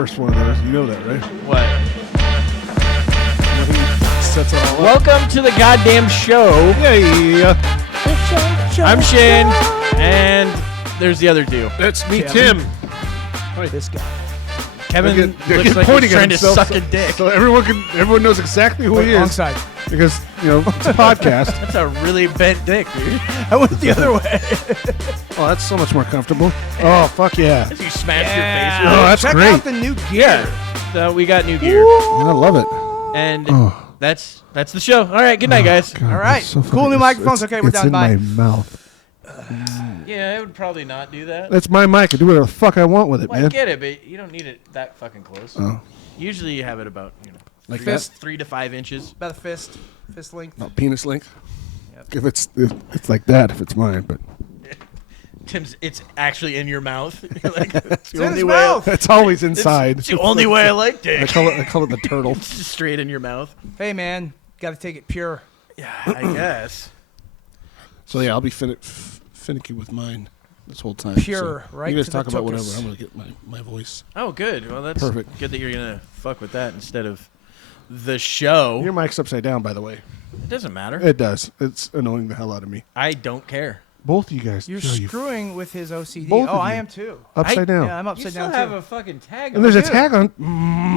first one of those. You know that, right? What? Sets it all up. Welcome to the goddamn show. Yeah. I'm Shane, and there's the other two. That's me, Kevin. Tim. Hi, this guy. Kevin They're looks like pointing he's at trying to himself suck a dick. So everyone knows exactly who he Wrong is. side. Because, it's a podcast. That's a really bent dick, dude. I went the other way. Oh, that's so much more comfortable. Oh, fuck yeah. As you smash Oh, your that's Check great. out the new gear. face. So we got new gear, I love it. and Oh. that's the show. All right, good night, guys. God, All right. that's so Cool fucking- new microphones. Okay, we're it's done. in Bye. my mouth. Yeah, I would probably not do that. That's my mic. I do whatever the fuck I want with it, Well, I man. get it, but you don't need it that fucking close. Oh. Usually you have it about, Like Fist. 3 to 5 inches. About a fist length. Not penis length. Yep. If it's like that, if it's mine, but Tim's, it's actually in your mouth. Like, it's in his mouth. that's always inside. It's the only way I like I dick. call it the turtle. It's just straight in your mouth. Hey, man. Got to take it pure. Yeah, I guess. So yeah, I'll be finicky with mine this whole time. Pure, so right You guys to the talk about whatever. tuchus. I'm gonna get my voice. Oh, good. Well, that's Perfect. good that you're going to fuck with that instead of the show. Your mic's upside down, by the way. It doesn't matter. It does. It's annoying the hell out of me. I don't care. Both of you guys. You're you screwing with his OCD. Both Oh, of I you. am too. upside down. Yeah, I'm You upside still down have too. a fucking tag And on there's a you. tag on.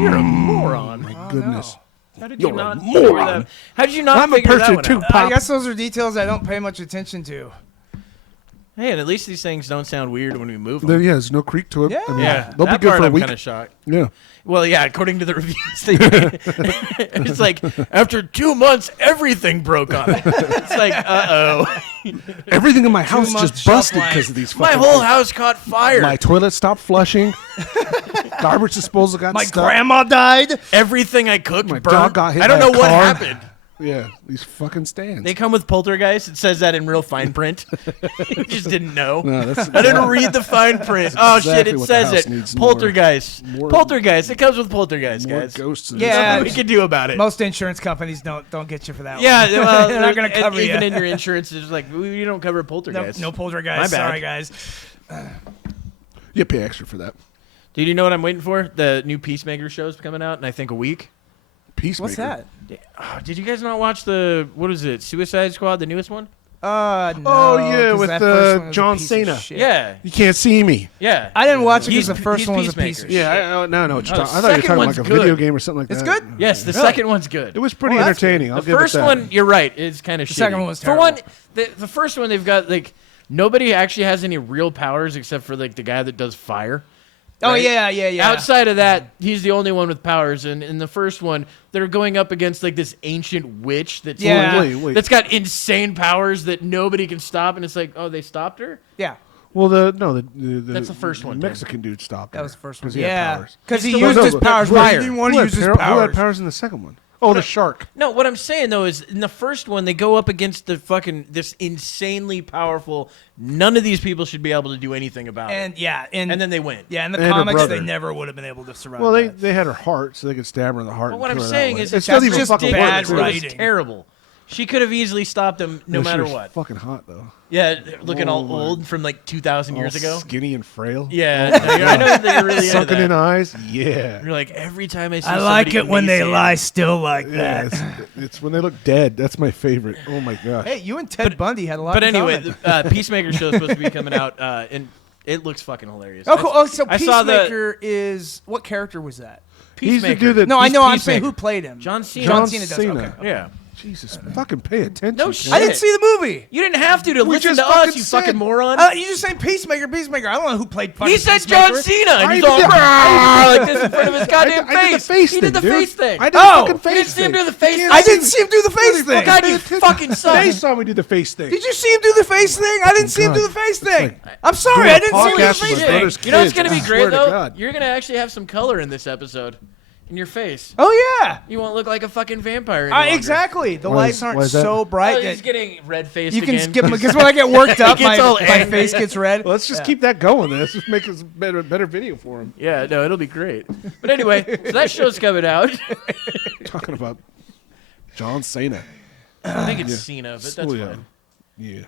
You're a moron. My Oh, goodness. How did You're you a not figure moron. that? How did you not I'm a figure that person one too, out? Pop. I guess those are details I don't pay much attention to. Hey, and at least these things don't sound weird when we move them. There's no creak to it. Yeah. I mean, Yeah, they'll be that good part for a I'm week. kind of shocked. Yeah. Well, yeah, according to the reviews, they it's like after 2 months, everything broke on it. It's like, Everything in my house months just shelf busted life. because of these my fucking whole things. house caught fire. My toilet stopped flushing. Garbage disposal got My stuck. grandma died. Everything I cooked My burned. dog got hit I don't by know a what car. happened. Yeah, these fucking stands. They come with poltergeist. It says that in real fine print. You just didn't know. No, that's I didn't read the fine print. Oh exactly shit! It what the says house it. needs more- Poltergeist. more- Poltergeist. It comes with poltergeist, more guys. ghosts. And Yeah, Nothing we can do about it. Most insurance companies don't get you for that Yeah, one. well, They're not going to cover you. even in your insurance. It's like we don't cover poltergeist. No My poltergeist. bad. Sorry, guys. You pay extra for that. Dude, you know what I'm waiting for? The new Peacemaker show is coming out in I think a week. Peacemaker. What's that? Oh, did you guys not watch what is it? Suicide Squad, the newest one? No. Oh, yeah, 'cause with, that first one was a John piece of Cena. shit. Yeah, You can't see me. yeah. I didn't watch it because He's- the first he's one was a piece Peacemaker. of Yeah, shit. I don't know what you're Oh, the talking. I thought you were second talking one's like a good. video game or something like It's that. good? Yes, the Really? second one's good. It was pretty Well, that's entertaining. I'll The give first it that. one, you're right, is kind of shitty. second one was For terrible. one, the first one they've got like nobody actually has any real powers except for like the guy that does fire. Oh, right? yeah. Outside of that, he's the only one with powers. And in the first one, they're going up against like this ancient witch that's Yeah. Wait. that's got insane powers that nobody can stop. And it's like, oh, they stopped her? Yeah. Well, that's the first one, Mexican dude stopped. That her was the first one. 'cause he had Yeah. powers. Because he He's used still- his powers, Who but had- he didn't want who to had use his Who had powers. powers in the second one? Oh, the shark. No, what I'm saying though is in the first one they go up against this insanely powerful. None of these people should be able to do anything about it. And And then they win. yeah, in the And her comics brother. they never would have been able to survive. Well, that. they had her heart, so they could stab her in the heart. But and what I'm kill her that saying way. is it's that's not even just fucking bad worth writing. it. writing. It was terrible. She could have easily stopped him no Yeah, she matter was what. Fucking hot though. Yeah, looking all Oh, my- old from like 2,000 years All ago. skinny and frail. Yeah, I know that you're really into Sunken that. in eyes. Yeah. You're like every time I see I like somebody it when they emaciated- lie still like Yeah, that. it's when they look dead. That's my favorite. Oh my gosh. Hey, you and Ted Bundy had a lot But in anyway, common. the Peacemaker show is supposed to be coming out, and it looks fucking hilarious. Oh, cool. Oh, so I saw the- Peacemaker is what character was that? He's the Peacemaker. dude that. No, I He's know. I'm saying Peacemaker. who played him. John Cena. John Cena does. Okay. Yeah. Jesus, fucking pay attention. No man. shit. I didn't see the movie. You didn't have to listen just to us, fucking you said- fucking moron. You just saying Peacemaker. I don't know who played fucking He said Peacemaker. John Cena, and I he's did all the- "Rah," like this in front of his goddamn I did the face He thing, did the dude. face thing. I did Oh, the fucking face you didn't see him thing. do the face You thing? I can't didn't see him do the face Oh thing. God, you fucking suck. They saw me do the face thing. Did you see him do the face thing? I didn't see him do the face thing. like I'm sorry, doing I a didn't see him do the podcast with face my thing. brother's You know what's kids, gonna be I great swear to though? God. You're gonna actually have some color in this episode, in your face. Oh yeah, You won't look like a fucking vampire. Any longer. exactly. The Why lights is- aren't why is that? so Oh, bright he's that getting red faced you can again. skip them. Because when I get worked up, gets all my angry. face gets red. Well, let's just keep that going. Then. Let's just make us better video for him. Yeah, no, it'll be great. But anyway, so that show's coming out. Talking about John Cena. I think it's Cena, but that's Oh, yeah. fine. Yeah.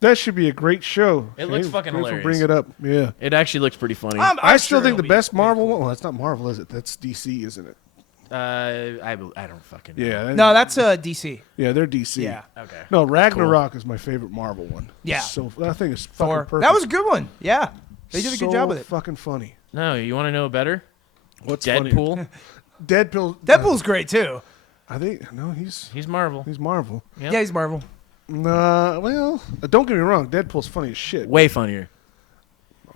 That should be a great show. It looks Thanks- fucking thanks for hilarious. bringing it up. Yeah. It actually looks pretty funny. I still sure think the it'll be best pretty Marvel one. Well, that's not Marvel, is it? That's DC, isn't it? I don't fucking know. Yeah. No, that's DC. Yeah, they're DC. Yeah. Okay. No, Ragnarok is my favorite Marvel one. Yeah. So that thing is fucking Thor. perfect. That was a good one. Yeah. They did a good job with it. Fucking funny. No, you want to know better? What's Deadpool. funnier? Deadpool. Deadpool's great too. I think no, he's He's Marvel. Marvel. Yep. Yeah, he's Marvel. Nah, well, don't get me wrong. Deadpool's funny as shit. Way funnier.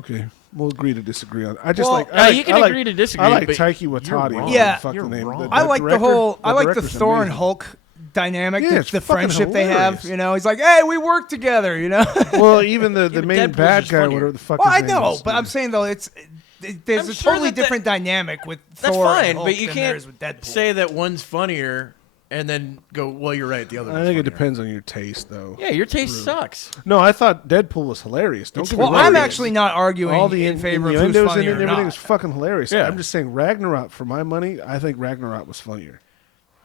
Okay, we'll agree to disagree on. I just Well, like. I like you can I like- agree to disagree. I like but Taiki you're Waititi. wrong. Yeah. Fuck You're the name. wrong. I like the director- whole. I like the director's Thor and amazing. Hulk dynamic. Yeah, it's the fucking friendship they have. hilarious. You know, he's like, "Hey, we work together." You know. Well, even the but main Deadpool's bad just guy, funnier. whatever the fuck. Well, his I name know, is. but I'm saying though, there's I'm a sure totally that different dynamic with That's Thor fine, and Hulk but you than there can't is with Deadpool. say that one's funnier and then go, well, you're right. The other. I one's think it funnier. depends on your taste, though. Yeah, your taste sucks. No, I thought Deadpool was hilarious. Don't get me Well, wrong. I'm actually not arguing all the in favor of who's innuendos funny in it or and everything not. is fucking hilarious. Yeah. I'm just saying Ragnarok, for my money, I think Ragnarok was funnier.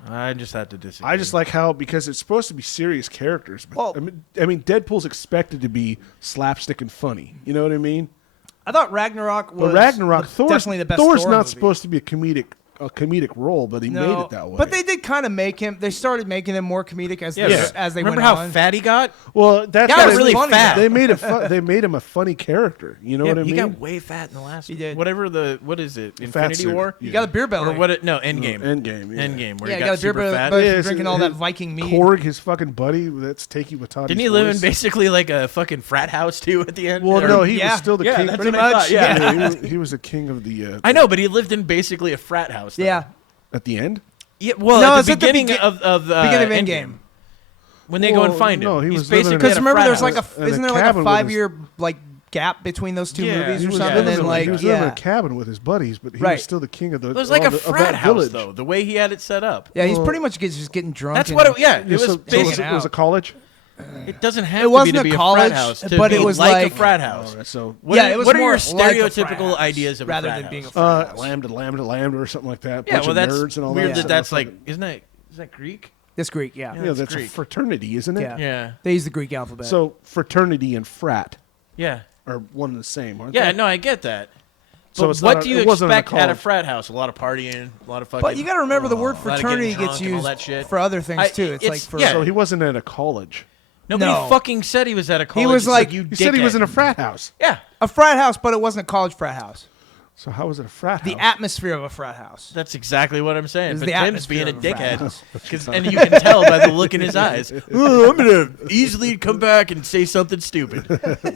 I just have to disagree. I just like how, because it's supposed to be serious characters. But Well- I mean, Deadpool's expected to be slapstick and funny. You know what I mean? I thought Ragnarok was But Ragnarok, definitely the best. Thor's Thor not movie. supposed to be a comedic role, but he made it that way. But they did kind of make him. They started making him more comedic as Yeah, they, but as they remember went how on. fat he got? well, that's Yeah, what it was they- really funny, fat. They made they made him a funny character. You know Yeah, what I he mean? got way fat in the last. He did. Whatever what is it? Fat Infinity suit. War. You got a beer belly. Or what? No, Endgame. Endgame. Yeah. Endgame. Where Yeah, he you got got a beer super belly fat. from Yeah, drinking all that Viking meat. Korg, his fucking buddy, that's Taiki Watati's Didn't he live in voice. basically like a fucking frat house too at the end? Well, Or- no, he Yeah. was still the Yeah, king. that's Pretty what I much, thought, yeah. He was the king of the. I know, but he lived in basically a frat house. Though. Yeah. At the end. Yeah. Well, No, at it's the at the beginning begin- of beginning of Endgame. Endgame. When they go and Well, find him. no, he He's was living in basically a- Because at remember, frat there's like house. a in a isn't there like a cabin with his- 5-year like gap between those two Yeah, movies he or was something? living And in- like he was living in yeah, a cabin with his buddies, but he Right. was still the king of the. It was like a of frat that house, village. though. The way he had it set up. yeah, he's Well, pretty much just getting drunk. That's and- what. It Yeah, was so basically. it was a college. It doesn't have It wasn't to a be college, a frat house. To but be it was like like- a frat house. All right, so What Yeah, are, it was what are more your like a frat stereotypical house ideas of rather a frat than being a house? frat house. lambda or something like that. Yeah, Bunch well, of that's nerds and all weird that. that that's like, isn't that is that Greek? This Greek, yeah. yeah, that's a Greek. fraternity, isn't it? Yeah. Yeah, They use the Greek alphabet. So fraternity and frat yeah, are one and the same, aren't yeah. they? No, I get that. So But it's what not do you it wasn't expect at a college. frat house? A lot of partying, a lot of fucking. but you got to remember the word lot of getting fraternity drunk gets and all used that shit. for other things I- too. It's like it's- for yeah. So he wasn't at a college. Nobody No. fucking said he was at a college. was It's like- you He said he was dickhead. in a frat house. Yeah, a frat house, but it wasn't a college frat house. So how was it a frat The house? atmosphere of a frat house. that's exactly what I'm saying. It's But the Tim's atmosphere being a of a frat dickhead, house. 'Cause- and you can tell by the look in his eyes. "Oh, I'm gonna easily come back and say something stupid.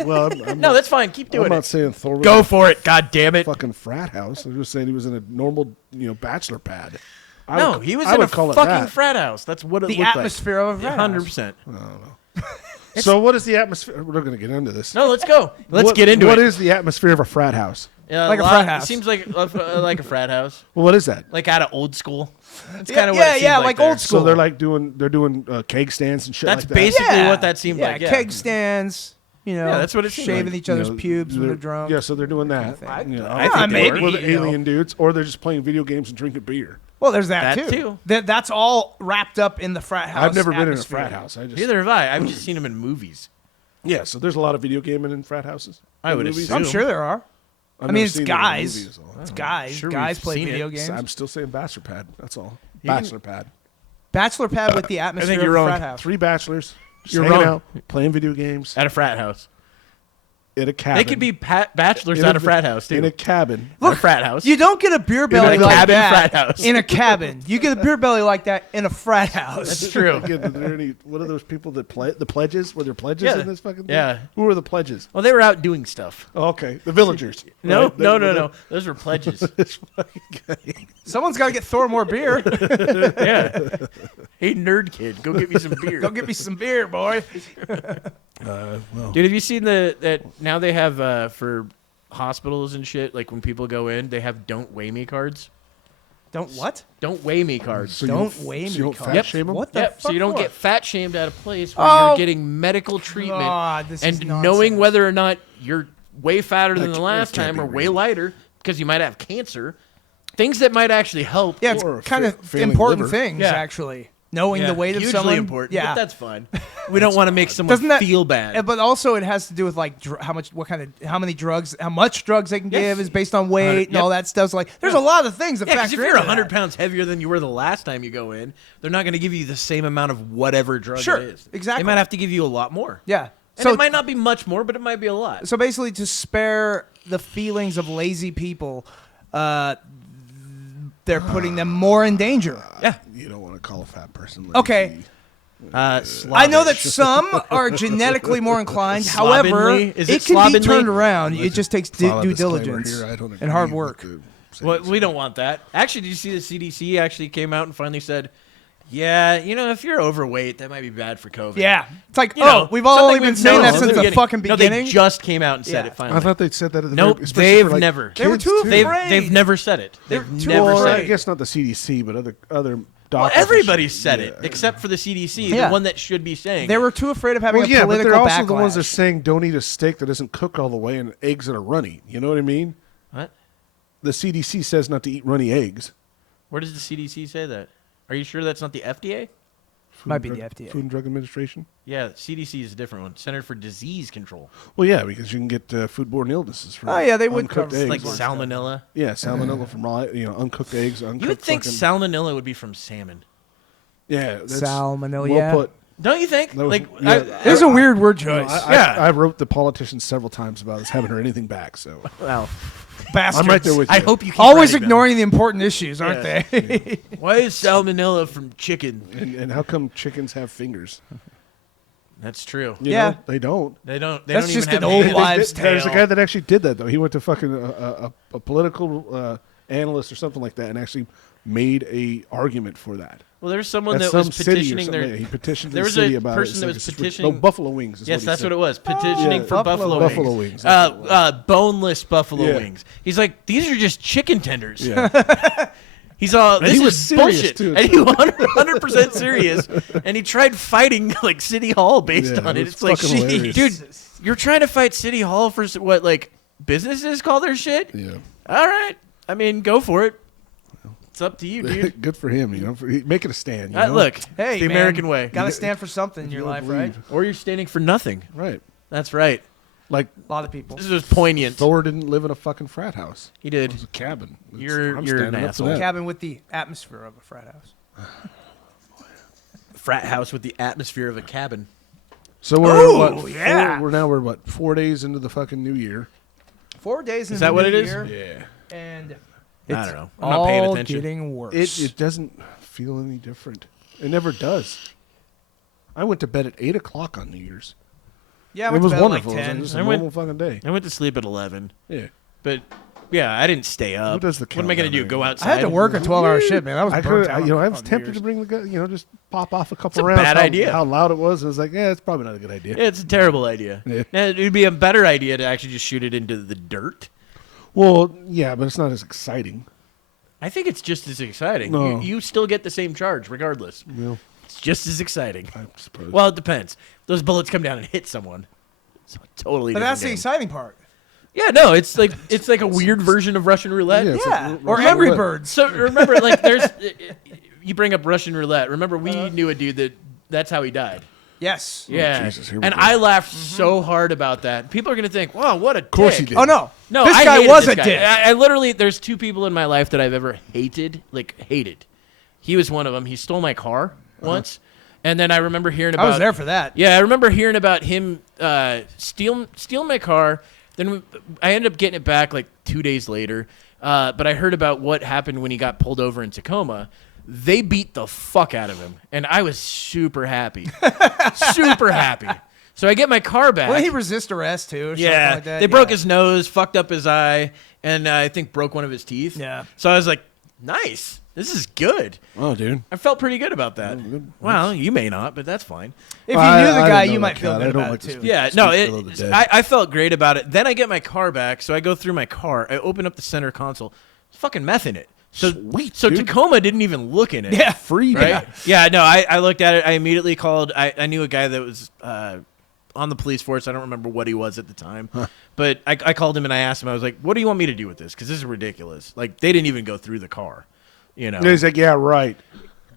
Well, I'm No, not, that's fine. Keep I'm doing not it. saying Thor was Go a for it. God damn it. fucking frat house. I'm just saying he was in a normal, bachelor pad. No, he was I in a would call it fucking that. frat house. That's what it The looked atmosphere of a frat house. 100%. So what is the atmosphere? We're not going to get into this. No, let's go. Let's What- get into What it. is the atmosphere of a frat house? Like a frat house. It seems like like a frat house, Well, what is that? like out of old school. That's Yeah, kind of yeah, what it seemed yeah, like like there. old school. So they're doing keg stands and shit That's like that. basically what that seemed yeah, like. Yeah, keg stands. You know, Yeah, that's what it seemed shaving like. each other's You know, pubes when they're drunk. Yeah, so they're doing that. thing. You know, I think they maybe. We're the you know. alien dudes, or they're just playing video games and drinking beer. Well, there's that, That too. too. That's all wrapped up in the frat house. I've never been in a atmosphere. frat house. I just Neither have I. I've just seen them in movies. yeah. So there's a lot of video gaming in frat houses. I would Movies? assume. I'm sure there are. I've I mean, never it's seen it in guys. movies, so It's guys. Sure guys we've play seen video it. games. I'm still saying bachelor pad. That's all. You can- Bachelor pad. Bachelor pad with the I atmosphere think you're of a wrong. frat house. 3 bachelors. Just You're hanging wrong. out, playing video games At a frat house. at a cabin. They could be bachelors In at a frat house too. in a cabin. At a frat house. You don't get a beer belly a like cabin that frat house. in a cabin. You get a beer belly like that in a frat house. That's true. Again, are there any, what are those people that play the pledges? Were there pledges Yeah. in this fucking thing? Yeah. Who are the pledges? Well, they were out doing stuff. Oh, okay, the villagers. No, Right? no. Those were pledges. This fucking guy. Someone's got to get Thor more beer. Yeah. Hey, nerd kid, go get me some beer. Go get me some beer, boy. Well, Dude, have you seen that now they have for hospitals and shit, like when people go in, they have don't weigh me cards? Don't what? Don't weigh me cards. so Don't you, weigh so me you don't cards. fat Yep. shame them? What the Yep, fuck so you don't for? get fat shamed at a place where Oh. you're getting medical treatment God, this is and nonsense. knowing whether or not you're way fatter than That the last can't time be or way real. lighter because you might have cancer. Things that might actually help. Yeah, it's Or kind of failing important liver. things, Yeah. actually. knowing the weight of hugely someone. important. Yeah, But that's fine. We don't want to make someone Doesn't that feel bad. But also, it has to do with like how much drugs they can Yes. give is based on weight and Yep. all that stuff. So like, there's a lot of things that Yeah, because factor if you're into 100 that. pounds heavier than you were the last time you go in, they're not going to give you the same amount of whatever drug Sure, it is. exactly. They might have to give you a lot more. Yeah. And So it might not be much more, but it might be a lot. So basically, to spare the feelings of lazy people, they're putting them more in danger. Yeah. You don't want to call a fat person lazy. Okay. I know that some are genetically more inclined. However, Slovenly? Is it can be slovenly? turned around. It just takes File a due disclaimer diligence here, I don't and hard agree work. with the Well, sayings. we don't want that. Actually, did you see the CDC actually came out and finally said, yeah, if you're overweight, that might be bad for COVID. Yeah, it's like, You know, we've only something been we've saying known that since since the beginning. fucking No, beginning. they just came out and said Yeah. it finally. I thought they'd said that at the Nope, very, especially they've for, like, never. They were kids, too too. afraid. They've never said it. They're They've too never Well, said I it. guess not the CDC, but other Well, doctors. everybody's said it, Yeah. except for the CDC, Yeah. the one that should be saying They were too afraid of having Well, a yeah, but political they're also backlash. the ones that are saying don't eat a steak that doesn't cook all the way and eggs that are runny. You know what I mean? What? The CDC says not to eat runny eggs. Where does the CDC say that? Are you sure that's not the FDA? Food Might and be the Drug- FDA. Food and Drug Administration. Yeah, CDC is a different one. Center for Disease Control. Well, yeah, because you can get foodborne illnesses from Oh, yeah, they would uncooked cover eggs. Like Eggs. salmonella. Yeah, salmonella from raw, uncooked eggs. Uncooked You would think fucking- salmonella would be from salmon. Yeah, that's Salmonella, well yeah. put. Don't you think? That was- Like, yeah. This is a weird word choice. Yeah. I wrote the politicians several times about us, haven't heard anything back. So well, Bastards. I'm right there with you. I hope you keep Always writing them. ignoring the important issues, aren't Yeah. they? Why is salmonella from chicken? And how come chickens have fingers? That's true. You Yeah. know, they don't. They don't. They That's don't just even an have old hands. wives' There's a tale. guy that actually did that though. He went to fucking a political analyst or something like that, and actually made a argument for that. Well, there's someone That's that was some city or petitioning something. their. Yeah, he petitioned there the was city a about person it. that Saying was it's petitioning. No, buffalo wings. Is Yes, what that's he what said. it was. Petitioning Yeah. for Buffalo Buffalo wings. wings. That's what it was. Boneless buffalo Yeah. wings. He's like, these are just chicken tenders. Yeah. He's all, this he is was serious, bullshit. too. And he was 100% serious. And he tried fighting like City Hall based Yeah, on it it. was It's like, fucking hilarious. dude, you're trying to fight City Hall for what, like, businesses call their shit? Yeah. All right. I mean, go for it. It's up to you, dude. Good for him. For making a stand. Look, Hey, the man, American way. Gotta stand for something in your You life, believe. right? Or you're standing for nothing. Right. That's right. Like A lot of people. This is poignant. Thor didn't live in a fucking frat house. He It did. was a cabin. You're I'm an standing up to asshole. that. Cabin with the atmosphere of a frat house. Frat house with the atmosphere of a cabin. So we're Ooh, what? yeah. We're what? 4 days into the fucking new year. 4 days into Is that the what new it is? year, Yeah. and I don't know. I'm not paying all attention. getting worse. It doesn't feel any different. It never does. I went to bed at 8 o'clock on New Year's. yeah, I It went was to bed at like wonderful. It 10. was just a I went- normal fucking day. I went to sleep at 11. Yeah. But, yeah, I didn't stay up. Who does the what am I going to do? countdown Go anymore? outside? I had to work a 12-hour shift, man. I was I burnt could, out. I was on tempted New to Year's. bring the gun, just pop off a couple It's a rounds. bad idea. How loud it was. I was like, yeah, it's probably not a good idea. Yeah, it's a terrible idea. Yeah. Now, it would be a better idea to actually just shoot it into the dirt. Well, yeah, but it's not as exciting. I think it's just as exciting. No. You still get the same charge regardless. You know, It's just as exciting. I suppose. Well, it depends. Those bullets come down and hit someone. It's a totally But different that's the game. exciting part. Yeah, no, it's like a weird version of Russian roulette. Yeah, it's Yeah, like or Russian Angry roulette. Birds. So remember, like, there's you bring up Russian roulette. Remember, we knew a dude that's how he died. Yes. Yeah, Jesus, here we and go. I laughed so hard about that. People are gonna think, "Wow, what a dick." Of course he did. Oh no. No, this I guy hated was this a guy. dick. I literally, there's two people in my life that I've ever hated. He was one of them. He stole my car once, and then I remember hearing about. I was there for that. Yeah, I remember hearing about him steal my car. Then I ended up getting it back like 2 days later. But I heard about what happened when he got pulled over in Tacoma. They beat the fuck out of him, and I was super happy, super happy. So I get my car back. Well, he resist arrest too. Or Yeah, something like that. they broke Yeah. his nose, fucked up his eye, and I think broke one of his teeth. Yeah. So I was like, nice. This is good. Oh, dude. I felt pretty good about that. good. Well, you may not, but that's fine. If you knew the I guy, didn't you know might that feel cat. good I don't about like it to too. speak- Yeah, no, ill of the dead. I felt great about it. Then I get my car back, so I go through my car. I open up the center console. There's fucking meth in it. So, Sweet, so dude. Tacoma didn't even look in it. Yeah. Free, Right? dude. Yeah, no, I looked at it. I immediately called. I knew a guy that was on the police force. I don't remember what he was at the time. But I called him and I asked him, I was like, what do you want me to do with this? Because this is ridiculous. Like, they didn't even go through the car. You know? And he's like, yeah, right.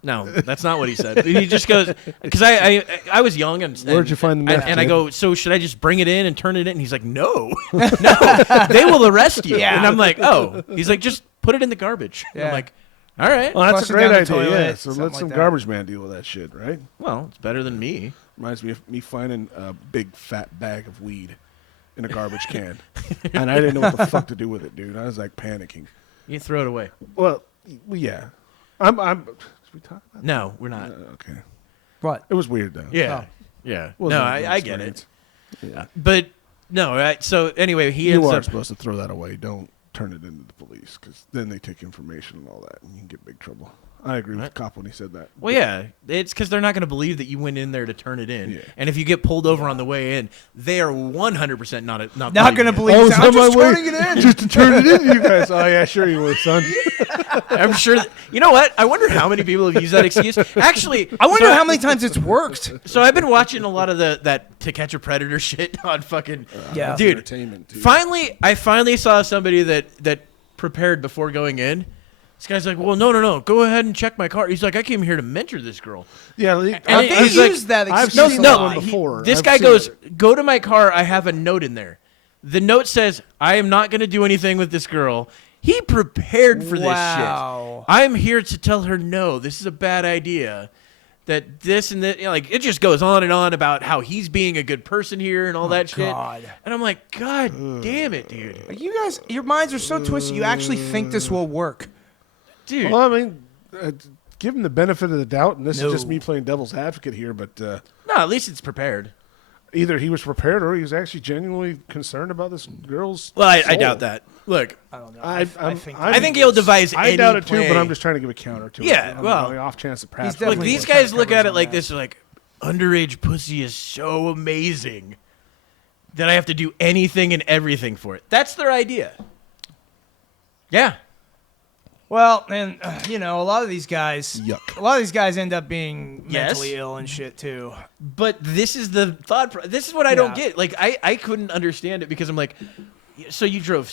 No, that's not what he said. He just goes, because I was young and Where'd you find the meth, and I kid? go, so should I just bring it in and turn it in? And he's like, no, no, they will arrest you. Yeah. And I'm like, oh, he's like, just put it in the garbage. And I'm Yeah. like, all right. Well, that's Flush a it great down the idea. toilet, Yeah. So something let like some that. garbage man deal with that shit, right? Well, it's better than me. Reminds me of me finding a big fat bag of weed in a garbage can, and I didn't know what the fuck to do with it, dude. I was like panicking. You throw it away. Well, yeah. I'm. Should we talk about No, we're not. that? Okay. What? It was weird though. Yeah, Oh. yeah. Wasn't No, a good I get it. experience. Yeah. But no, right? So anyway, he You ends are up. supposed to throw that away. Don't turn it into the police because then they take information and all that, and you can get big trouble. I agree with Right. the cop when he said that. Well, yeah, it's because they're not going to believe that you went in there to turn it in. Yeah. And if you get pulled over on the way in, they are 100% not Not going to it. believe I was that. I'm on my just way turning it in. just to turn it in, you guys. Oh yeah, sure you were, son. I'm sure. You know what? I wonder how many people have used that excuse. Actually, I wonder so, how many times it's worked. So I've been watching a lot of that To Catch a Predator shit on fucking. Yeah. Dude, Entertainment, too. I finally saw somebody that prepared before going in. This guy's like, well, no, go ahead and check my car. He's like, I came here to mentor this girl. Yeah, And They he's like, use that I've excuse seen a that lot. one before. This I've guy seen goes, it. go to my car. I have a note in there. The note says, I am not going to do anything with this girl. He prepared for Wow. this shit. I'm here to tell her, no, this is a bad idea. That this and that, like, it just goes on and on about how he's being a good person here and all that shit. God. And I'm like, God damn it, dude. Like, you guys, your minds are so twisted. You actually think this will work. Dude. Well, I mean, give him the benefit of the doubt, and this No. is just me playing devil's advocate here, but No, at least it's prepared. either he was prepared or he was actually genuinely concerned about this girl's Well, I soul. doubt that. Look, I don't know. I think he'll devise I any doubt it too, but plan. I'm just trying to give a counter to Yeah, it. well, on the off chance that perhaps he's look, definitely these trying to guys look cover at it his like own this, like, underage pussy is so amazing that I have to do anything and everything for it. That's their idea. Yeah. Well, and a lot of these guys, Yuck. a lot of these guys end up being Yes. mentally ill and shit too. But this is the thought. This is what I don't Yeah. get. Like, I couldn't understand it because I'm like, so you drove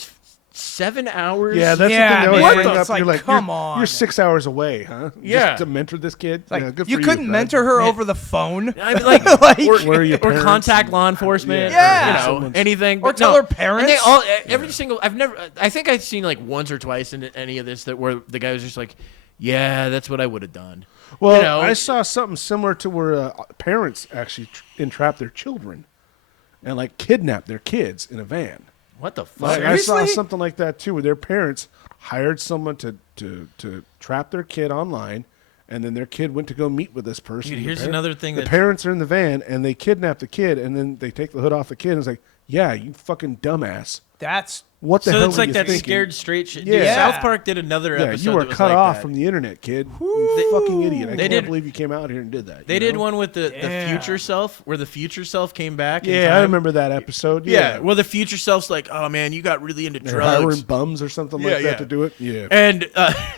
7 hours? Yeah, that's Yeah, the thing. They always man, bring it's up. You're like, like, come you're, on. You're 6 hours away, huh? Yeah. Just to mentor this kid. Like, yeah, good you for couldn't bud. mentor her Man. over the phone, I mean, like, Where are your or parents? contact law enforcement, Yeah. or, anything, or but tell no. her parents. And they all, every single. I think I've seen like once or twice in any of this that where the guy was just like, yeah, that's what I would have done. Well, You know? I saw something similar to where parents actually entrap their children and like kidnap their kids in a van. What the fuck? Like, I saw Seriously? something like that too, where their parents hired someone to trap their kid online, and then their kid went to go meet with this person. Dude, The here's another thing The that's- parents are in the van, and they kidnap the kid, and then they take the hood off the kid, and it's like, yeah, you fucking dumbass. That's What the So hell it's were like you that thinking? scared straight shit. Dude, Yeah. South Park did another Yeah, episode. you were that was cut like off that. from the internet, kid. You fucking idiot. I They can't did- believe you came out here and did that. They you did know? one with the Yeah. future self, where the future self came back. in Yeah, I time. remember that episode. Yeah, well, the future self's like, oh man, you got really into They're drugs. hiring bums or something Yeah, like that yeah. to do it. Yeah. And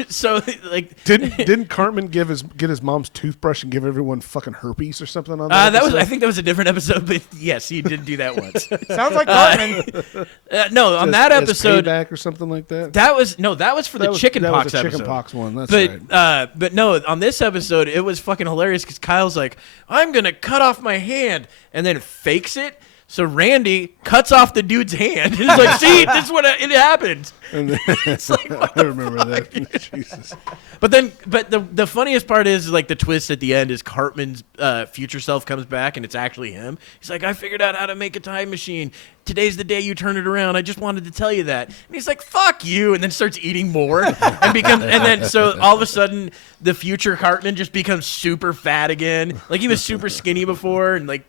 so, like, Didn't Cartman get his mom's toothbrush and give everyone fucking herpes or something on that? that was. I episode? think that was a different episode, but yes, he did do that once. sounds like Cartman. No, on As- that as episode, Payback or something like that. that was for the chicken that pox was a episode. chicken pox one. That's But right. but no, on this episode, it was fucking hilarious because Kyle's like, I'm gonna cut off my hand, and then fakes it. So Randy cuts off the dude's hand. He's like, see, this is what it happened. And then, It's like, what I remember that. Jesus. But the funniest part is like the twist at the end is Cartman's future self comes back and it's actually him. He's like, I figured out how to make a time machine. Today's the day you turn it around. I just wanted to tell you that. And he's like, fuck you, and then starts eating more and then so all of a sudden the future Cartman just becomes super fat again. Like he was super skinny before and like,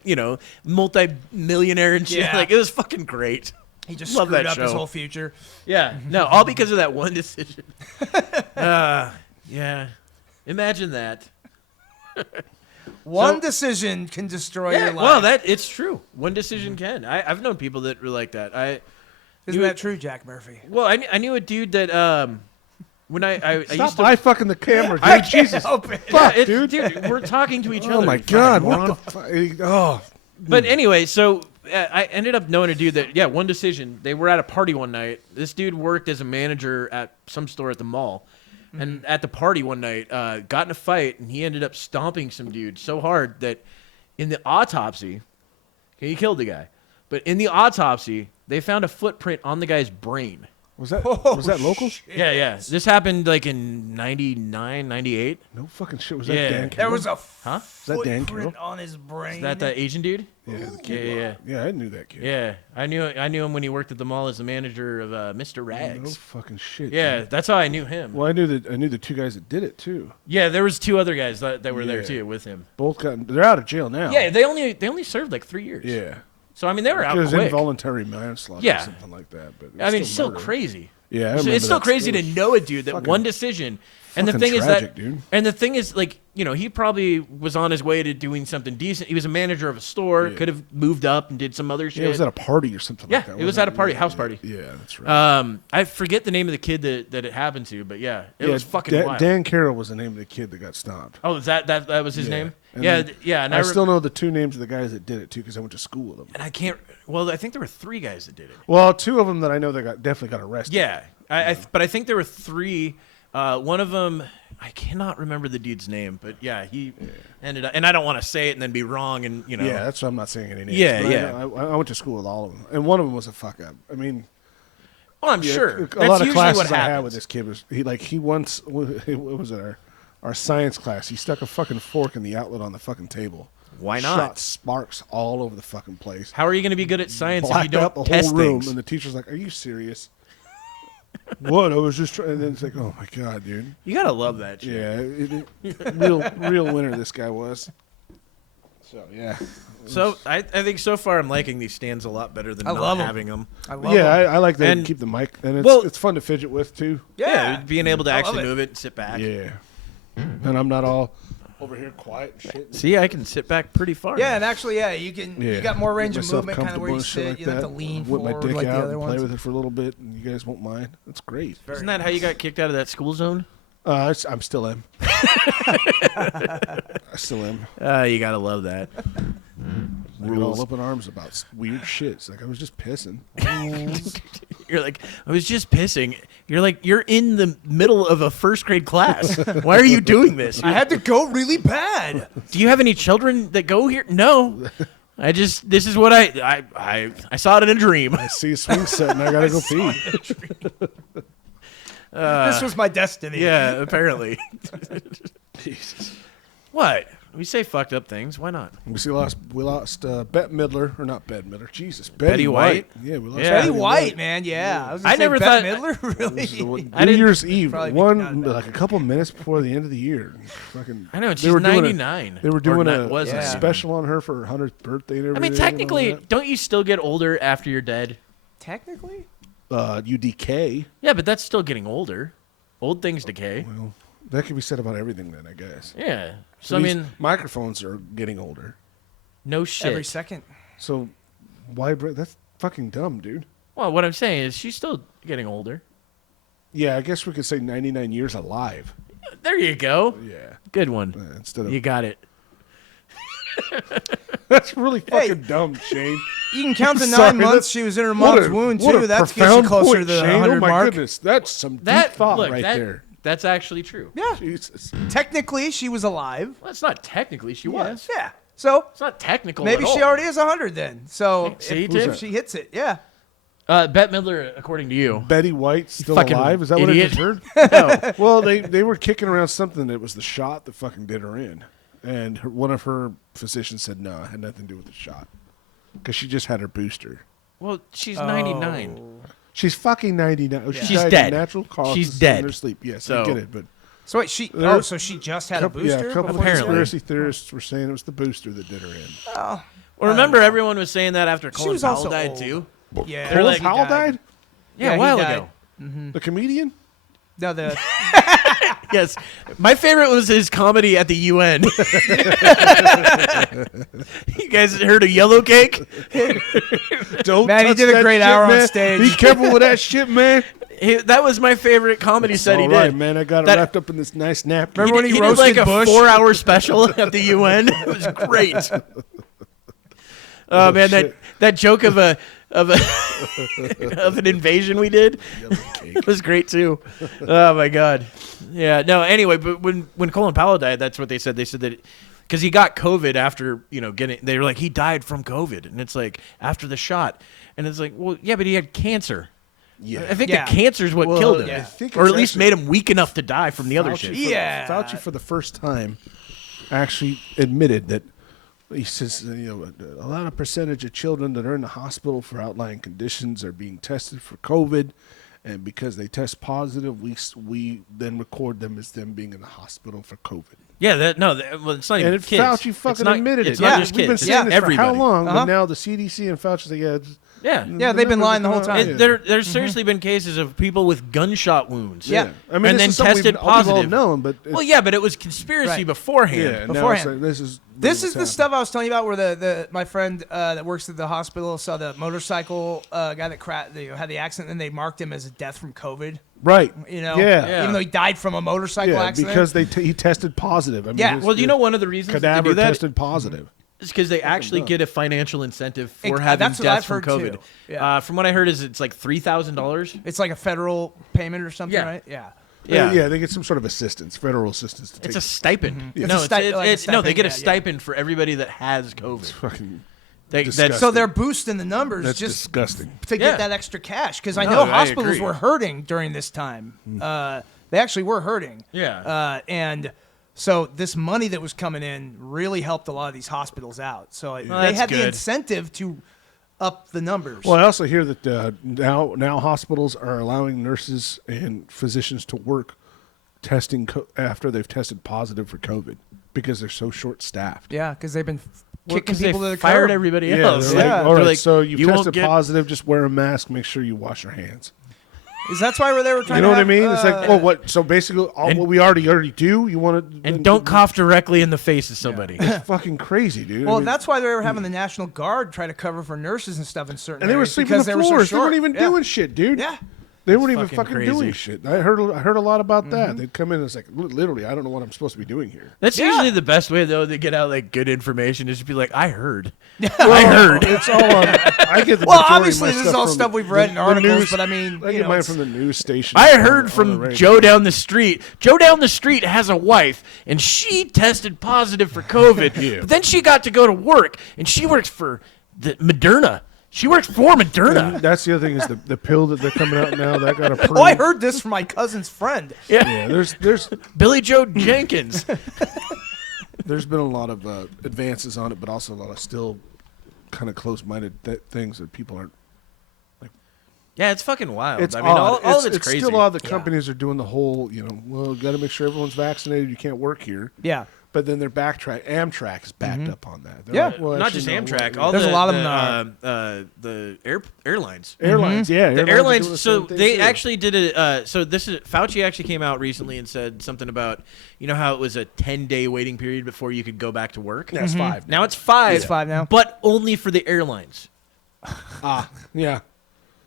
multi-millionaire and shit. Yeah. Like it was fucking great. He just Love screwed that up his show. whole future. Yeah. No, all because of that one decision. Yeah. Imagine that. One decision can destroy your life. Well, it's true. One decision can. I've known people that were like that. Isn't that true, Jack Murphy? Well, I knew a dude that when I used Stop to. eye fucking the camera, dude. Jesus. Help it. Fuck, Yeah, dude. we're talking to each other. Oh my you fucking god. moron. What the fuck? Oh. But anyway, so I ended up knowing a dude that, one decision. They were at a party one night. This dude worked as a manager at some store at the mall. and at the party one night, got in a fight, and he ended up stomping some dude so hard that in the autopsy, okay, he killed the guy, but in the autopsy, they found a footprint on the guy's brain. Was that local? Yeah. This happened like in 99, 98. No fucking shit. Was that Yeah. Dan Carroll? There was a Is that Dan Carroll? footprint on his brain. Is that the Asian dude? Yeah, the kid. Yeah. Yeah, I knew that kid. Yeah, I knew him when he worked at the mall as the manager of Mr. No Rags. fucking shit. Yeah, dude. that's how I knew him. Well, I knew the two guys that did it too. Yeah, there was 2 other guys that were there Yeah. too with him. Both got. They're out of jail now. Yeah, they only served like 3 years. Yeah. So I mean, they were out It was quick. involuntary manslaughter Yeah. or something like that. But it was I mean, it's still murder. crazy. Yeah, I So remember it's still that. crazy It to was know a dude that fucking- one decision. And the fucking thing tragic, is dude. and the thing is, like, you know, he probably was on his way to doing something decent. He was a manager of a store, Yeah. could have moved up and did some other shit. Yeah, it was at a party or something Yeah, like that. it was wasn't at a party, house party. Yeah, that's right. I forget the name of the kid that it happened to, but yeah, it was fucking wild. Dan Carroll was the name of the kid that got stomped. Oh, that was his name? And Yeah, then yeah. And I still know the 2 names of the guys that did it too because I went to school with them. And I can't. Well, I think there were 3 guys that did it. Well, 2 of them that I know that definitely got arrested. Yeah, but I think there were 3. One of them, I cannot remember the dude's name, but yeah, he ended up. And I don't want to say it and then be wrong, and you know. Yeah, that's why I'm not saying any names. Yeah, but yeah. I went to school with all of them, and one of them was a fuck up. I mean, Well, I'm sure. a That's lot of usually classes what I happens. had with this kid was he once what was it our science class? He stuck a fucking fork in the outlet on the fucking table. Why not? Shot sparks all over the fucking place. How are you going to be good at science if you Blacked out don't the test whole room, things? and the teacher's like, "Are you serious?" What? I was just trying. And then it's like, "Oh my god, dude." You gotta love that shit. Yeah, real winner this guy was. So yeah. So I think so far I'm liking these stands a lot better than I not love 'em. having them. I love Yeah, him. I like that. And- Keep the mic, and Well- it's fun to fidget with too. Yeah. being able to I love actually it. move it and sit back. Yeah, and I'm not all over here quiet and shit. See, I can sit back pretty far. Yeah, and actually, you can. Yeah. You got more range Get of myself movement, kind of where comfortable you and shit sit. like You don't have to that. lean Whip my forward dick like the out other and play ones. with it for a little bit, and you guys won't mind. That's great. Isn't that how you got kicked out of that school zone? I'm still am. I still am. You gotta love that. I get all up in arms about weird shit. It's like I was just pissing. You're like, I was just pissing. You're like, you're in the middle of a first grade class. Why are you doing this? I had to go really bad. Do you have any children that go here? No. This is what I saw it in a dream. I see a swing set and I gotta go pee. This was my destiny. Yeah, apparently. Jesus. What? We say fucked up things. Why not? We lost Bette Midler, or not Bette Midler. Jesus, Betty White? Yeah, we lost Yeah. Betty White, man. Yeah. I was gonna I say never Bette thought- Midler, This is the really. one- I New didn't- Year's Eve, Probably one not bad. like a couple minutes before the end of the year. Fucking, I know, they she's were doing 99. They were Or doing not- a was Yeah. special on her for her 100th birthday and I everything. mean, and all technically, that. don't you still get older after you're dead? Technically? You decay. Yeah, but that's still getting older. Old things decay. Well, that could be said about everything then, I guess. Yeah. So, I These mean, microphones are getting older. no shit. Every second. So why that's fucking dumb, dude. Well, what I'm saying is she's still getting older. Yeah, I guess we could say 99 years alive. There you go. Yeah. Good one. Instead of You got it. That's really fucking dumb, Shane. You can count the Sorry, 9 months that's- she was in her What mom's a- wound, what a too. That gets you profound closer point, to the Shane. 100 Oh my mark. goodness, that's some deep That thought look, right that, there. That's actually true. Yeah. Jesus. Technically, she was alive. Well, it's not technically she was. Yeah. So It's not technical. maybe at she all. already is 100 then. So See, if, Tim? if she hits it, yeah. Bette Midler, according to you. Betty White still Fucking alive? Is that idiot. what I just heard? No. Well, they were kicking around something that was the shot that fucking did her in. And one of her physicians said, no, it had nothing to do with the shot. Because she just had her booster. Well, she's 99. She's fucking 99. Oh, she She's died dead. of natural causes She's dead. in her sleep. Yes, So- I get it. But So wait, so she just had a couple, booster? yeah, a couple before Apparently. conspiracy theorists were saying it was the booster that did her in. Oh, Well, remember everyone was saying that after Colin was Powell also died old. too? yeah. They're Colin like- Powell died? Yeah, he a while died. ago. The comedian? No, the Yes. My favorite was his comedy at the UN. You guys heard of Yellow Cake? Don't Man, he touch did a that great shit, hour on man. stage. Be careful with that shit, man. That was my favorite comedy set he All right, did. man. I got it That- wrapped up in this nice napkin. Remember when he did roasted like a Bush? 4-hour special at the UN? It was great. Oh man, shit. that joke of a of an invasion we did it was great too. Oh my god. Yeah. No. Anyway, but when Colin Powell died, that's what they said. They said that because he got COVID after getting. They were like he died from COVID, and it's like after the shot, and it's like well yeah, but he had cancer. Yeah. I think the cancer is what killed him, I think or it's at least actually- made him weak enough to die from the other shit. Fauci for the first time actually admitted that he says a lot of percentage of children that are in the hospital for outlying conditions are being tested for COVID, and because they test positive, we then record them as them being in the hospital for COVID. Yeah, well, it's not even And kids. Fauci fucking admitted it. It's not just We've been kids. saying this everybody. for how long? Uh-huh. But now the CDC and Fauci say, Yeah, they've been lying the whole time. And there's seriously been cases of people with gunshot wounds. Yeah. I mean, and then this is something tested we've all positive. known, but Well, yeah, but it was conspiracy Right. beforehand. yeah, now it's beforehand. like, This is the stuff I was telling you about where my friend that works at the hospital saw the motorcycle guy that had the accident, and they marked him as a death from COVID. right. Yeah. Even though he died from a motorcycle accident. because he tested positive. I mean, Yeah. his- Well, you know one of the reasons they cadaver do that tested positive. is because they actually get a financial incentive for It- having that's what death I've from heard, COVID. too. Yeah. From what I heard, is it's like $3,000. It's like a federal payment or something, Yeah. right? Yeah. Yeah, they get some sort of assistance, federal assistance. To It's take a stipend. It's No, a sti- like a no, they stipend, get a yeah. stipend for everybody that has COVID. fucking That's disgusting. So they're boosting the numbers That's just disgusting. to Yeah. get that extra cash because I No, know I hospitals agree. were hurting during this time. They actually were hurting. Yeah. And so this money that was coming in really helped a lot of these hospitals out. So they that's had the good. incentive to up the numbers. Well, I also hear that now hospitals are allowing nurses and physicians to work testing after they've tested positive for COVID because they're so short-staffed. yeah, because they've been Well, kicking 'cause they people to the fired curb. everybody Yeah, else. they're like, Yeah. all They're right, like, so you won't tested get- positive, just wear a mask, make sure you wash your hands. Is that why they were trying You know to what I have, mean? It's like, what? So basically, what we already do, you want to... And don't cough directly in the face of somebody. It's fucking crazy, dude. Well, I mean, that's why they were having the National Guard try to cover for nurses and stuff in certain and they were areas sleeping on because the they were so floors. They short. weren't even Yeah. doing shit, dude. Yeah. They weren't even fucking fucking crazy. doing shit. I heard a lot about that. They'd come in and it's like, literally, I don't know what I'm supposed to be doing here. That's Yeah. usually the best way, though, to get out like good information is to be like, I heard. I heard. It's all on. I get the Well, majority of obviously, my this is all from stuff we've read in the articles, news. but I mean, I you get know, mine it's- from the news station. I on heard the from radio. Joe down the street. Joe down the street has a wife, and she tested positive for COVID. Yeah. But then she got to go to work, and she works for the Moderna. She works for Moderna. And that's the other thing is the pill that they're coming out now that got approved. Oh, I heard this from my cousin's friend. Yeah, there's Billy Joe Jenkins. there's been a lot of advances on it, but also a lot of still kind of close-minded things that people aren't. Yeah, it's fucking wild. It's I mean, all odd. of it's crazy. Still odd that companies are doing the whole, well, got to make sure everyone's vaccinated. You can't work here. Yeah. But then their Amtrak is backed up on that. They're Yeah. like, well, Not actually, just no, Amtrak. well, All There's the, a lot of the airlines. airlines. Yeah, The are doing airlines. the So same thing, they too. actually did it. So this is Fauci actually came out recently and said something about how it was a 10-day waiting period before you could go back to work. That's 5. Now it's 5. It's 5 now. but only for the airlines. Yeah.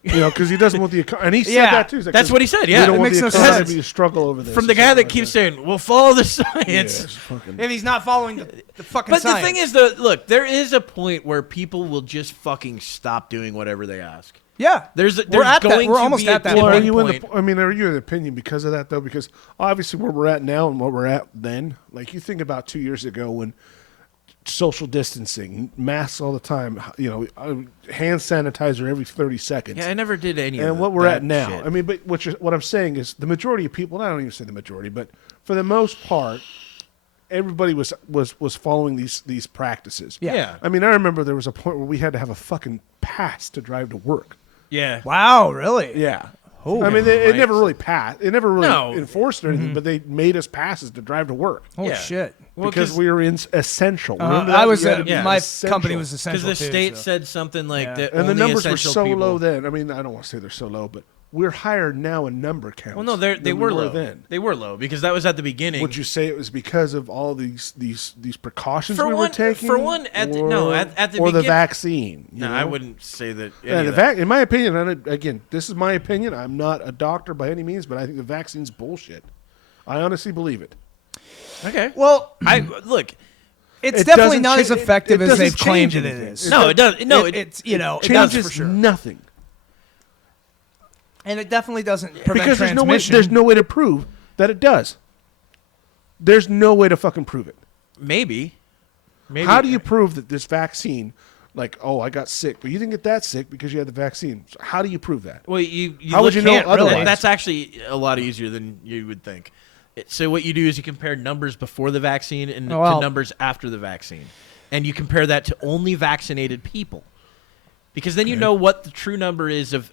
Because he doesn't want the and he said Yeah, that too. He's like, that's what he said, yeah. we don't It want makes the no economy sense. to struggle over this. From the or guy something that like keeps saying, "We'll follow the science." Yeah, it's fucking- If he's not following the fucking But science. the thing is, though, look, there is a point where people will just fucking stop doing whatever they ask. yeah. There's We're going at that. to We're almost be a at that tipping Well, are point. you in point. the? I mean, are you in the opinion because of that though? Because obviously where we're at now and what we're at then, like you think about 2 years ago when social distancing, masks all the time, hand sanitizer every 30 seconds. Yeah, I never did any of And that- what we're that at now. shit. I mean, but what I'm saying is the majority of people. I don't even say the majority, but for the most part, everybody was following these practices. Yeah. I mean, I remember there was a point where we had to have a fucking pass to drive to work. Yeah. Wow, really? Yeah. Oh, I mean, it Christ. never really passed. It never really No. enforced or anything, but they made us passes to drive to work Holy Yeah. shit. Well, because 'cause- we were in essential. Remember that? I was You had to be yeah. my essential. company was essential Because the too, state so. said something like Yeah. that. and the only numbers were essential so people. low then. I mean, I don't want to say they're so low, but we're higher now in number counts. Well, no, they than were we low. then. They were low because that was at the beginning. Would you say it was because of all these precautions For we one- were taking? for one, at the- no, at the or the begin- vaccine. you No, I know? wouldn't say that. Yeah, any the of that. in my opinion, and again, this is my opinion. I'm not a doctor by any means, but I think the vaccine's bullshit. I honestly believe it. Okay. Well, I look. It's It definitely doesn't not as cha- effective it as doesn't they've claimed change it anything. is. No, it does. No, it's it does changes for sure. nothing. And it definitely doesn't prevent Because transmission. there's no way to prove that it does. There's no way to fucking prove it. Maybe. How do you prove that this vaccine, like, oh, I got sick, but you didn't get that sick because you had the vaccine? So how do you prove that? Well, you How would you know can't otherwise? That's actually a lot easier than you would think. So what you do is you compare numbers before the vaccine and to numbers after the vaccine, and you compare that to only vaccinated people, because then you know what the true number is of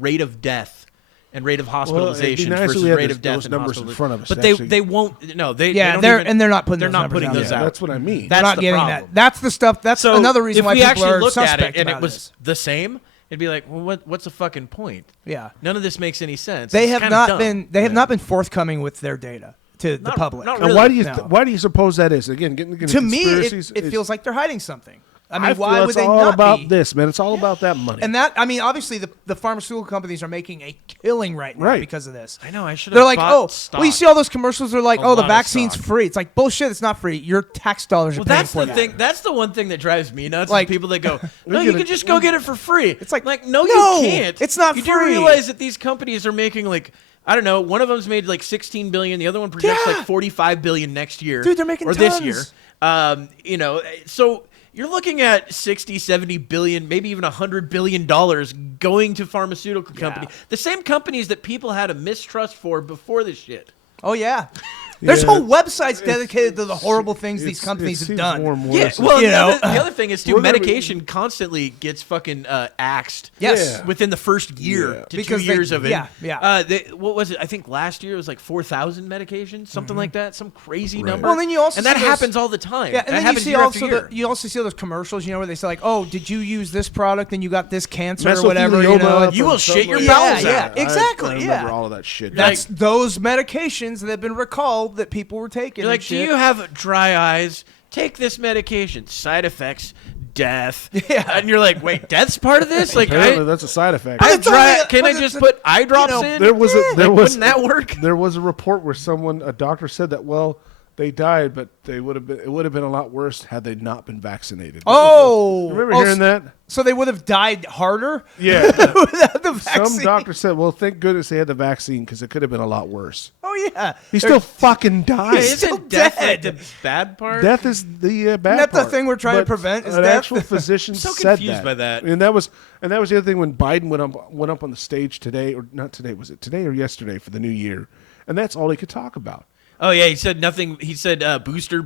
rate of death and rate of hospitalizations nice if versus we had rate of death those and numbers in front of us, But actually. they won't. No, they yeah, don't they're even, and they're not putting they're those not numbers putting out those there. out. That's what I mean. That's not the getting problem. that. That's the stuff. That's So another reason if why we people actually are looked at suspect it and it about was this. the same, it'd be like, well, what's the fucking point? Yeah, None of this makes any sense. they It's have kinda not dumb. been. They have not been forthcoming with their data to the Not- public. not And really. why do you suppose that is? Again, getting To me, conspiracies, it feels like they're hiding something. I mean, I feel why would it's they all not about be? this, man. It's all about that money. And that, I mean, obviously the pharmaceutical companies are making a killing right now Right. because of this. I know. I should. They're like, oh, stock. well, you see all those commercials. They're like, A oh, the lot of vaccine's stock. free. It's like bullshit. It's not free. Your tax dollars are Well, paying that's for the that. thing. That's the one thing that drives me nuts. Like- Like people that go, no, get you it. can just go get it for free. It's like, no, no, you can't. it's not you free. do realize that these companies are making like, I don't know, one of them's made like 16 billion. The other one projects Yeah. like 45 billion next year. Dude, they're making or this tons. year. You know, so you're looking at 60, 70 billion, maybe even $100 billion going to pharmaceutical companies. The same companies that people had a mistrust for before this shit. Oh yeah. There's Yeah. whole websites dedicated to the horrible things these companies it have seems done. More and more Yeah, this is- well, You the, know? other, the other thing is, too, We're gonna be- medication constantly gets fucking axed. Yes. Yeah. Within the first year Yeah. to Because 2 they- years of it. yeah. What was it? I think last year it was like 4,000 medications, something like that, some crazy Right. number. Well, then you also and that see those- happens all the time. Yeah, and that then you happens see year after also year. you also see those commercials, you know, where they say like, "Oh, did you use this product and you got this cancer or whatever?" You know, Mesothelioma You will from shit your something bowels Yeah, out. yeah. Exactly, I remember yeah. all of that shit. that's those medications that have been recalled that people were taking. You're and like, do shit. you have dry eyes? Take this medication. Side effects, death. Yeah. And you're like, wait, death's part of this? Like, Apparently, that's a side effect. I have it's only dry. a- Can but I it's just a- put eye drops know, in? There was Wouldn't that work? There was a report where a doctor said that, well, they died, but it would have been a lot worse had they not been vaccinated. Oh, Remember oh, hearing that? So they would have died harder Yeah. without the Some vaccine. doctor said, well, thank goodness they had the vaccine because it could have been a lot worse. Oh yeah, He They're- still fucking Yeah, dies. still isn't death like dead. the bad part? Death is the bad that the part. thing we're trying to But prevent is an death? actual physician so said confused that. by that. And that was the other thing when Biden went up on the stage today, or not today, was it today or yesterday for the new year? And that's all he could talk about. Oh yeah, he said nothing. He said booster,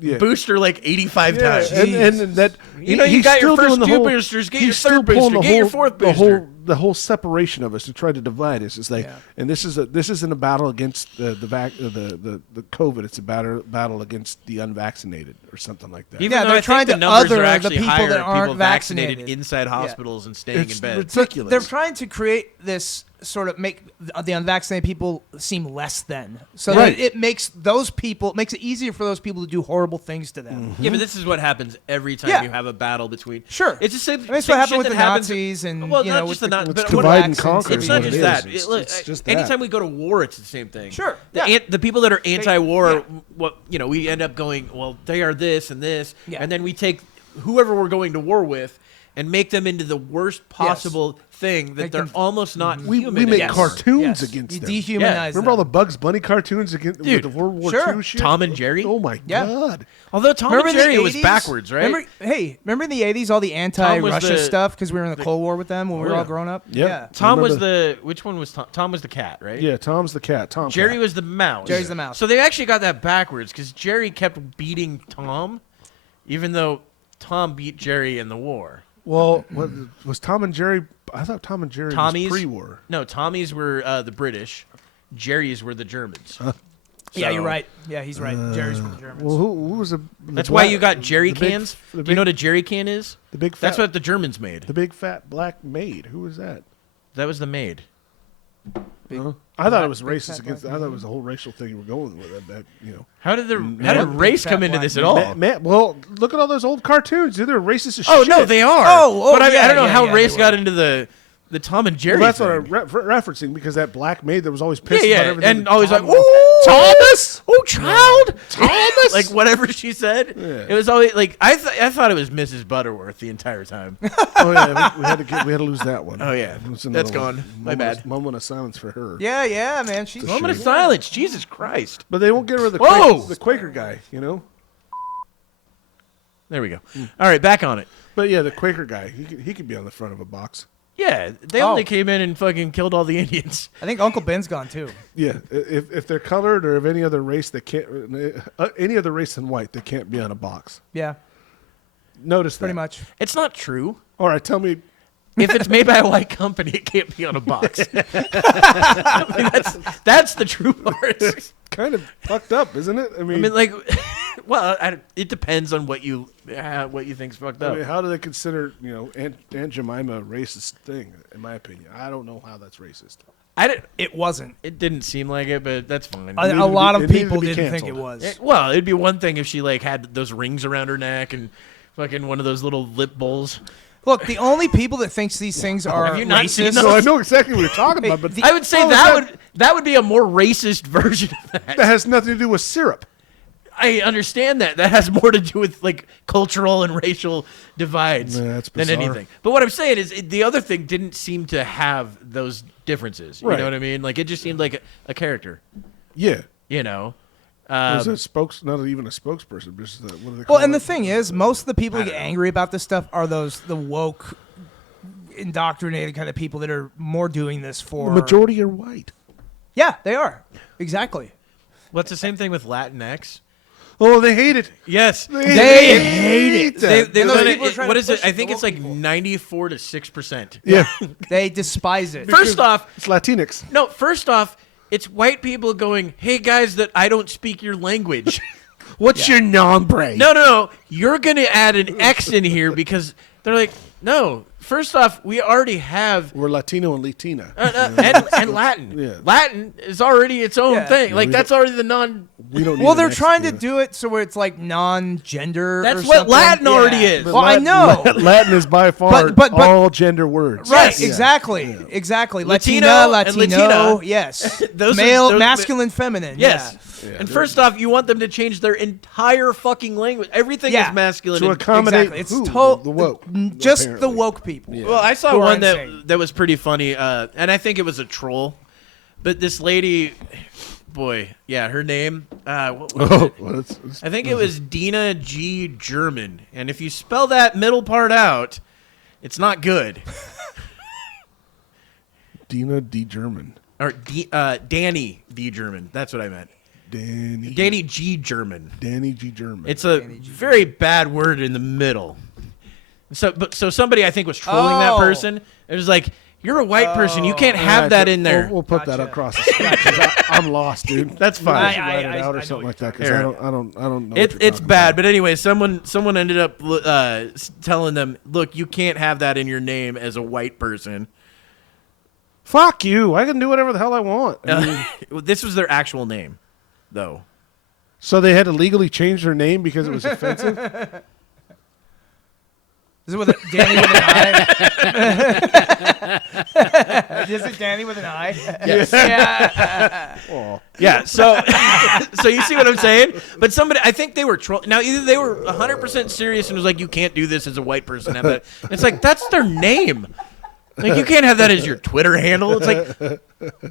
yeah. booster like 85 Yeah, times. and that You know, you he's got your still first doing the two whole- boosters, get your he's still third booster, pulling the get your whole- fourth the booster. whole separation of us to try to divide us. It's like, Yeah. and this isn't a battle against the COVID. It's a battle against the unvaccinated or something like that. Even Yeah, though they're I think trying the to numbers other are the actually people higher that of aren't people vaccinated vaccinated. inside Yeah. hospitals and staying It's in bed. ridiculous. They're trying to create this sort of make the unvaccinated people seem less than, so Right. that it makes it easier for those people to do horrible things to them. Yeah, but this is what happens every time Yeah. you have a battle between. Sure. It's the same. I mean, that's same what happened shit with that the happens- Nazis and, well, you not know, just with the the- Nazis, It's but divide and vaccines, conquer. it's is not what just it that. is. It's just that. Anytime we go to war, it's the same thing. Sure, The, yeah. the people that are anti-war, yeah. what we end up going. Well, they are this and this, Yeah. and then we take whoever we're going to war with and make them into the worst possible thing that Make they're them- almost not we human make anymore. cartoons Yes. against You them. dehumanize Yeah. Remember all the them. Bugs Bunny cartoons against with Dude, the World War sure. II shit? Tom and Jerry? Oh my Yeah. god! Although Tom Remember and in Jerry the was 80s? backwards, right? Remember in the 80s, all the anti-Russia the- stuff because we were in the Cold War with them when we were yeah. all growing up? Yep. Yeah. Tom was Remember which one was Tom? Tom was the cat, right? Yeah, Tom's the cat. Tom. Jerry cat. was the mouse. Jerry's the mouse. So they actually got that backwards because Jerry kept beating Tom, even though Tom beat Jerry in the war. Well, what, was Tom and Jerry? I thought Tom and Jerry Tommy's was pre-war. No, Tommy's were the British. Jerry's were the Germans. Yeah, So- you're right. Yeah, he's right. Jerry's from the Germans. Well, who was the? That's the why black- you got jerry the big- cans. the Do you know what big- a jerry can is? the big fat, That's what the Germans made. the big fat black maid. Who was that? That was the maid. Big- I thought it was big racist fat against. black I thought it was a whole racial thing you were going with. That you know. How did Big race fat come into black this at man. all? Well, look at all those old cartoons. Dude, they're racist as Oh shit. no, they are. Oh, but I yeah, don't know yeah, how yeah, race they got were. into the Tom and Jerry. Well, that's what thing. I'm referencing because that black maid that was always pissed Yeah, about yeah, everything. and that always Tom like, was- "Ooh, Tom Thomas. Oh, child, Thomas. like whatever she said. Yeah. It was always like I thought it was Mrs. Butterworth the entire time. Oh yeah, we had to lose that one. Oh, yeah. It was another That's gone. My Moment bad. moment of silence for her. Yeah, man. She's Moment of silence. Jesus Christ. But they won't get rid of the Whoa! the Quaker guy, you know. There we go. All right, back on it. But yeah, the Quaker guy, he could be on the front of a box. Yeah, they only came in and fucking killed all the Indians. I think Uncle Ben's gone too. Yeah, if they're colored or of any other race, they can't. Any other race than white, they can't be on a box. Yeah, Notice pretty that. much. It's not true. All right, tell me. If it's made by a white company, it can't be on a box. I mean, that's the true part. Kind of fucked up, isn't it? I mean, like, well, it depends on what you think's fucked I up. mean, how do they consider Aunt Jemima a racist thing? In my opinion, I don't know how that's racist. It wasn't. It didn't seem like it, but that's fine. A needed to lot be- of it needed people to be didn't think it canceled. was. Well, it'd be one thing if she like had those rings around her neck and fucking one of those little lip bowls. Look, the only people that thinks these things are Have you not seen racist. those? So I know exactly what you're talking about, but I would say how is that would be a more racist version of that. that has nothing to do with syrup. I understand that. That has more to do with like cultural and racial divides Yeah, that's than bizarre. anything. But what I'm saying is the other thing didn't seem to have those differences. You Right. know what I mean? Like it just seemed like a character, Yeah, you know? was it not even a spokesperson? Just what do they call Well, and it? the thing is, most of the people who get angry about this stuff are the woke, indoctrinated kind of people that are more doing this for. the majority are white. Yeah, they are. Exactly. What's the same thing with Latinx? Oh, they hate it. Yes. They hate it. that. They And those let people are trying what to is it? push I the think it's woke like people. 94 to 6%. Yeah, They despise it. First off, it's Latinx. no, first off, it's white people going, "Hey guys that I don't speak your language." What's your nombre? No. You're going to add an X in here because they're like, no. First off, we already have We're Latino and Latina. and Latin. Yeah. Latin is already its own Yeah. thing. Yeah, Like we that's already the non. We don't. Well, need they're an X, trying to yeah. do it so where it's like non-gender. That's or what something. Latin already is. Well, I know. Latin is by far But- all gender words. Right, Yes. exactly, exactly. Latino Latina, and Latino, Latina. yes. Those are- Male, those- masculine, feminine. Yes. Yeah. Yeah, And they're- first off, you want them to change their entire fucking language. Everything Yeah. is masculine. To and- accommodate Exactly. It's who? The woke. just the apparently. woke people. Yeah. Well, I saw Who are one insane. that was pretty funny, and I think it was a troll. But this lady, boy, yeah, her name, what was Oh, it? well, it's- I think it was Dina G. German. And if you spell that middle part out, it's not good. Dina D. German. Or Danny D. German. That's what I meant. Danny G. German. Danny G. German. It's a very bad word in the middle. So somebody I think was trolling that Oh. person. It was like, you're a white person. You can't have Alright, that so in there. We'll put that Gotcha. across the screen 'cause I'm lost, dude. That's I fine. should write it out or I know something what like that you're because talking I don't know. what It's you're it's talking bad, about. but anyway, someone ended up telling them, look, you can't have that in your name as a white person. Fuck you! I can do whatever the hell I want. I mean, This was their actual name, though. so they had to legally change their name because it was offensive. Is it with a Danny with an I? Is it Danny with an I? Yes. Yeah. Oh, Yeah, so so you see what I'm saying? But somebody, I think they were now either they were 100% serious and was like, you can't do this as a white person. Have that. It's like that's their name. Like you can't have that as your Twitter handle. It's like,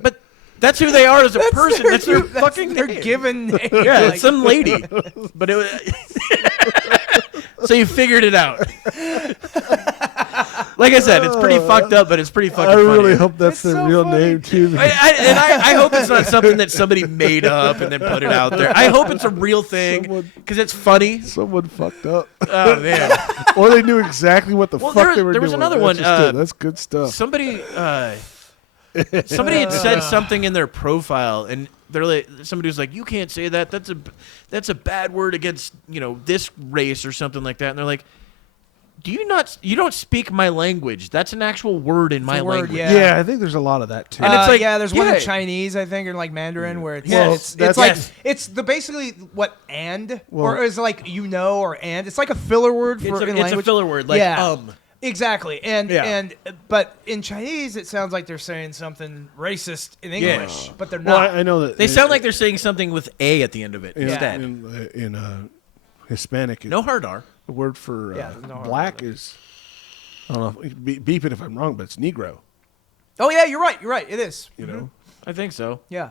but that's who they are as a person. That's their fucking their name. given name. Yeah, Like, it's some lady. But it was. So you figured it out. Like I said, it's pretty fucked up, but it's pretty fucking I funny. really hope that's It's their so real funny. name too. I hope it's not something that somebody made up and then put it out there. I hope it's a real thing Someone- because it's funny. Someone fucked up, Oh man! or they knew exactly what the Well, fuck they were there doing. was another That's one, just good. That's good stuff. Somebody had said something in their profile, and they're like, somebody was like, "You can't say that. That's a bad word against this race or something like that." And they're like, You don't speak my language. That's an actual word in my a word, language. yeah. Yeah, I think there's a lot of that too. And it's like, yeah, there's one yeah. in Chinese, I think, or like Mandarin, where it's Yes. it's That's- like yes. it's the basically what and Well- or is like or and. It's like a filler word for in It's a language. filler word, like yeah. Exactly, and Yeah. but in Chinese it sounds like they're saying something racist in English, but they're Well, not. I know that They sound like they're saying something with A at the end of it in, instead. in Hispanic. No hard R. The word for Yeah, there's no hard black R. is, I don't know, beep it if I'm wrong, but it's Negro. Oh yeah, you're right. You're right. It is. You know, I think so. Yeah.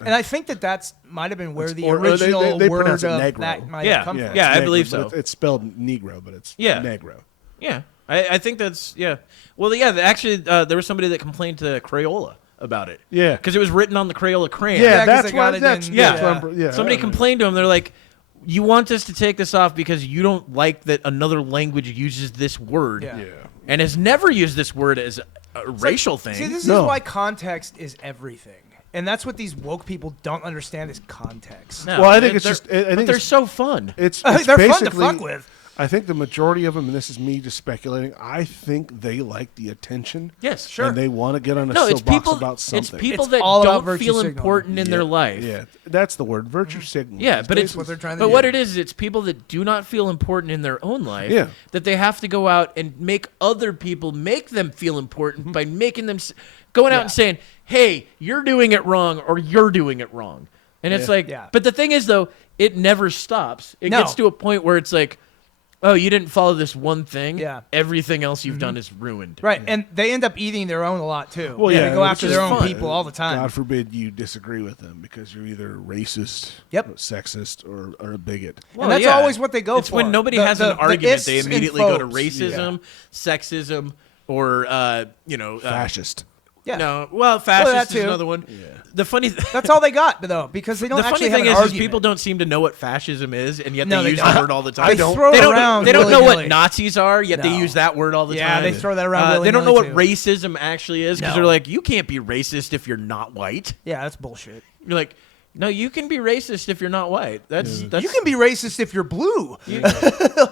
And I think that's might have been where the or they original word pronounce it of negro. that might Yeah. have come yeah, from. Yeah, it's I believe Negro, so. but it's spelled Negro, but it's Yeah. Negro. Yeah, I think that's Well, yeah. Actually, there was somebody that complained to Crayola about it. Yeah. because it was written on the Crayola crayon. Yeah, 'cause that's they got why. it That's in- that's yeah. what I'm- yeah. Somebody complained to him. They're like, "You want us to take this off because you don't like that another language uses this word, Yeah. Yeah. and has never used this word as a racial thing." See, this No. is why context is everything. And that's what these woke people don't understand is context. No, Well, I think they're- it's just- I but think they're it's- so fun. It's They're fun to basically, fuck with. I think the majority of them, and this is me just speculating, I think they like the attention. Yes, sure. And they want to get on a No, it's soapbox people. about It's something. people It's that all about don't virtue feel signaling. important in their life. Yeah, that's the word, virtue signaling. Yeah, but it's basically- what they're trying to But do. what it is, it's people that do not feel important in their own life. Yeah. That they have to go out and make other people make them feel important by making them going out Yeah. and saying, "Hey, you're doing it wrong," or "You're doing it wrong," and it's like. Yeah. But the thing is, though, it never stops. It No. gets to a point where it's like, "Oh, you didn't follow this one thing. Yeah. Everything else you've done is ruined." Right, and they end up eating their own a lot too. Well, They go which after is their own fun. people all the time. God forbid you disagree with them because you're either racist, Yep. or sexist, or a bigot. Well, that's yeah. always what they go it's for. when nobody The- has the- an the argument, ists they and immediately go to phobes. racism, sexism, or Fascist. Yeah. No, well, fascist that is too. another one. The funny, That's all they got though, because they don't the actually funny thing have is, an is argument. people don't seem to know what fascism is, and yet No, they they use don't. the word all the time. I don't. throw They it don't. around They don't know willy-nilly. what Nazis are, yet they No. use that word all the Yeah, time. they throw that around They don't know what willy-nilly, racism actually is because No. they're like, you can't be racist if you're not white. Yeah, that's bullshit. You're like, no, you can be racist if you're not white. That's You can be racist if you're blue.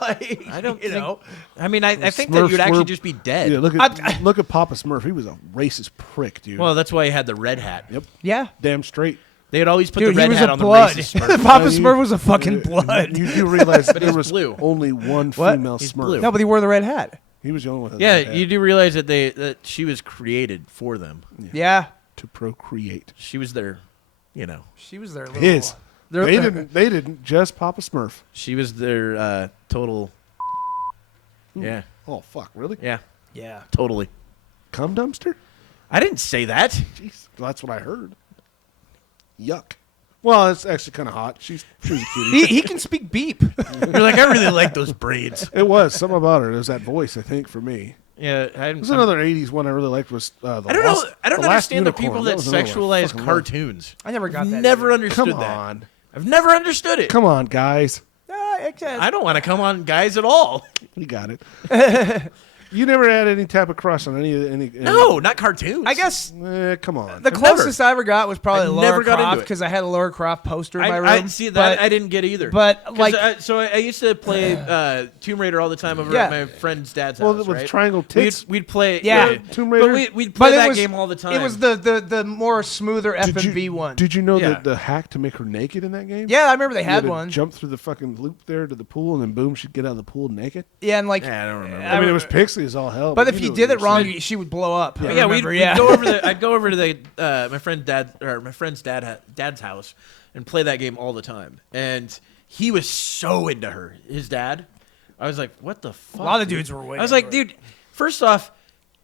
Like, I don't you think, know. I mean, I think that Smurfs you'd actually were- just be dead. Yeah, look at Papa Smurf. He was a racist prick, dude. Well, that's why he had the red hat. yep, Yeah. damn straight. They had always put Dude, the red he was hat a on the blood. racist Smurf. Papa You- Smurf was a fucking blood. You do realize there he's was blue. only one What? female He's Smurf. blue. No, but he wore the red hat. He was the only one. That Yeah, had you do realize that she was created for them. Yeah. to procreate. She was their, She was their little... His. their- They didn't. Just Papa Smurf. she was their total. Yeah, Oh fuck! Really? yeah, Yeah. totally. Cum dumpster? I didn't say that. Jeez, well, that's what I heard. Yuck. Well, it's actually kind of hot. She was a cutie. He can speak beep. You're like, I really like those braids. It was something about her. It was that voice, I think, for me. Yeah, There's another '80s one I really liked was the I don't Lost, know. I don't the Last understand the Unicorn. people that was another one I sexualize fucking loved. cartoons. I never got I've that. never either. understood Come that. on, I've never understood it. come on, guys. I don't want to come on guys at all. You got it. You never had any type of crush on any. No, not cartoons. I guess Come on. the closest I ever got was probably I Lara never got into Croft it. because I had a Lara Croft poster in my room. I see that. but- I didn't get either. but, 'Cause like- I used to play Tomb Raider all the time over Yeah. at my friend's dad's Well, house. with right? triangle tits? We'd play. Yeah. Tomb Raider? But we'd play But that it was, game all the time. It was the more smoother FMV one. Did you know Yeah. the hack to make her naked in that game? Yeah, I remember they You had to one. Jump through the fucking loop there to the pool, and then boom, she'd get out of the pool naked. Yeah, and like, Yeah, I don't remember. I mean, it was pixely as all hell. but if you knew did what it you were wrong, saying. she would blow up. I Yeah, remember, we'd go over to I'd go over to my friend's dad's house and play that game all the time. And he was so into her, his dad. I was like, what the fuck? A lot of dude? dudes were way I was like, into it. dude, first off,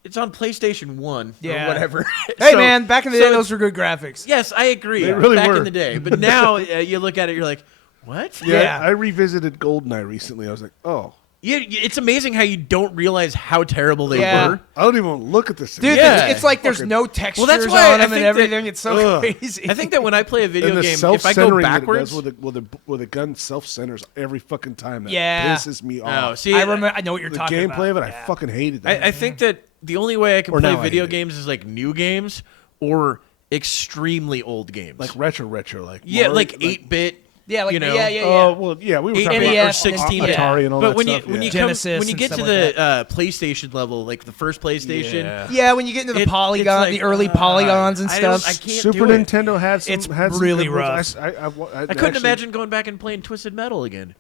it's on PlayStation 1 Yeah. or whatever. Hey So- man, back in the so day, it's- those were good graphics. Yes, I agree. They really back were. in the day. But now you look at it, you're like, what? Yeah, Yeah. I revisited Goldeneye recently. I was like, oh, It's amazing how you don't realize how terrible they Yeah. were. I don't even want to look at this. Dude, Yeah. it's like there's Fucking- no textures that's why I on them think and that- everything. It's so Ugh. crazy. I think that when I play a video and the game, if I go self-centering that it backwards, does with a gun self-centers every fucking time. That Yeah. pisses me oh, off. see, I remember. I know what you're the talking about. gameplay of it, I Yeah. fucking hated that. I think that the only way I can Or play now I video hate it. games is like new games or extremely old games. like retro, like yeah, Mario- like 8-bit. Yeah, like you know, yeah. Oh well, yeah, we were talking NES about NES, 16 yeah. Atari and all but that when stuff. you when yeah. you Genesis when you and get stuff to like the PlayStation level, like the first PlayStation, Yeah. Yeah, when you get into the It's polygon, like, the early polygons and I don't- stuff. I can't Super do it. Nintendo had some. It's had some really good ones. rough. I I couldn't imagine going back and playing Twisted Metal again.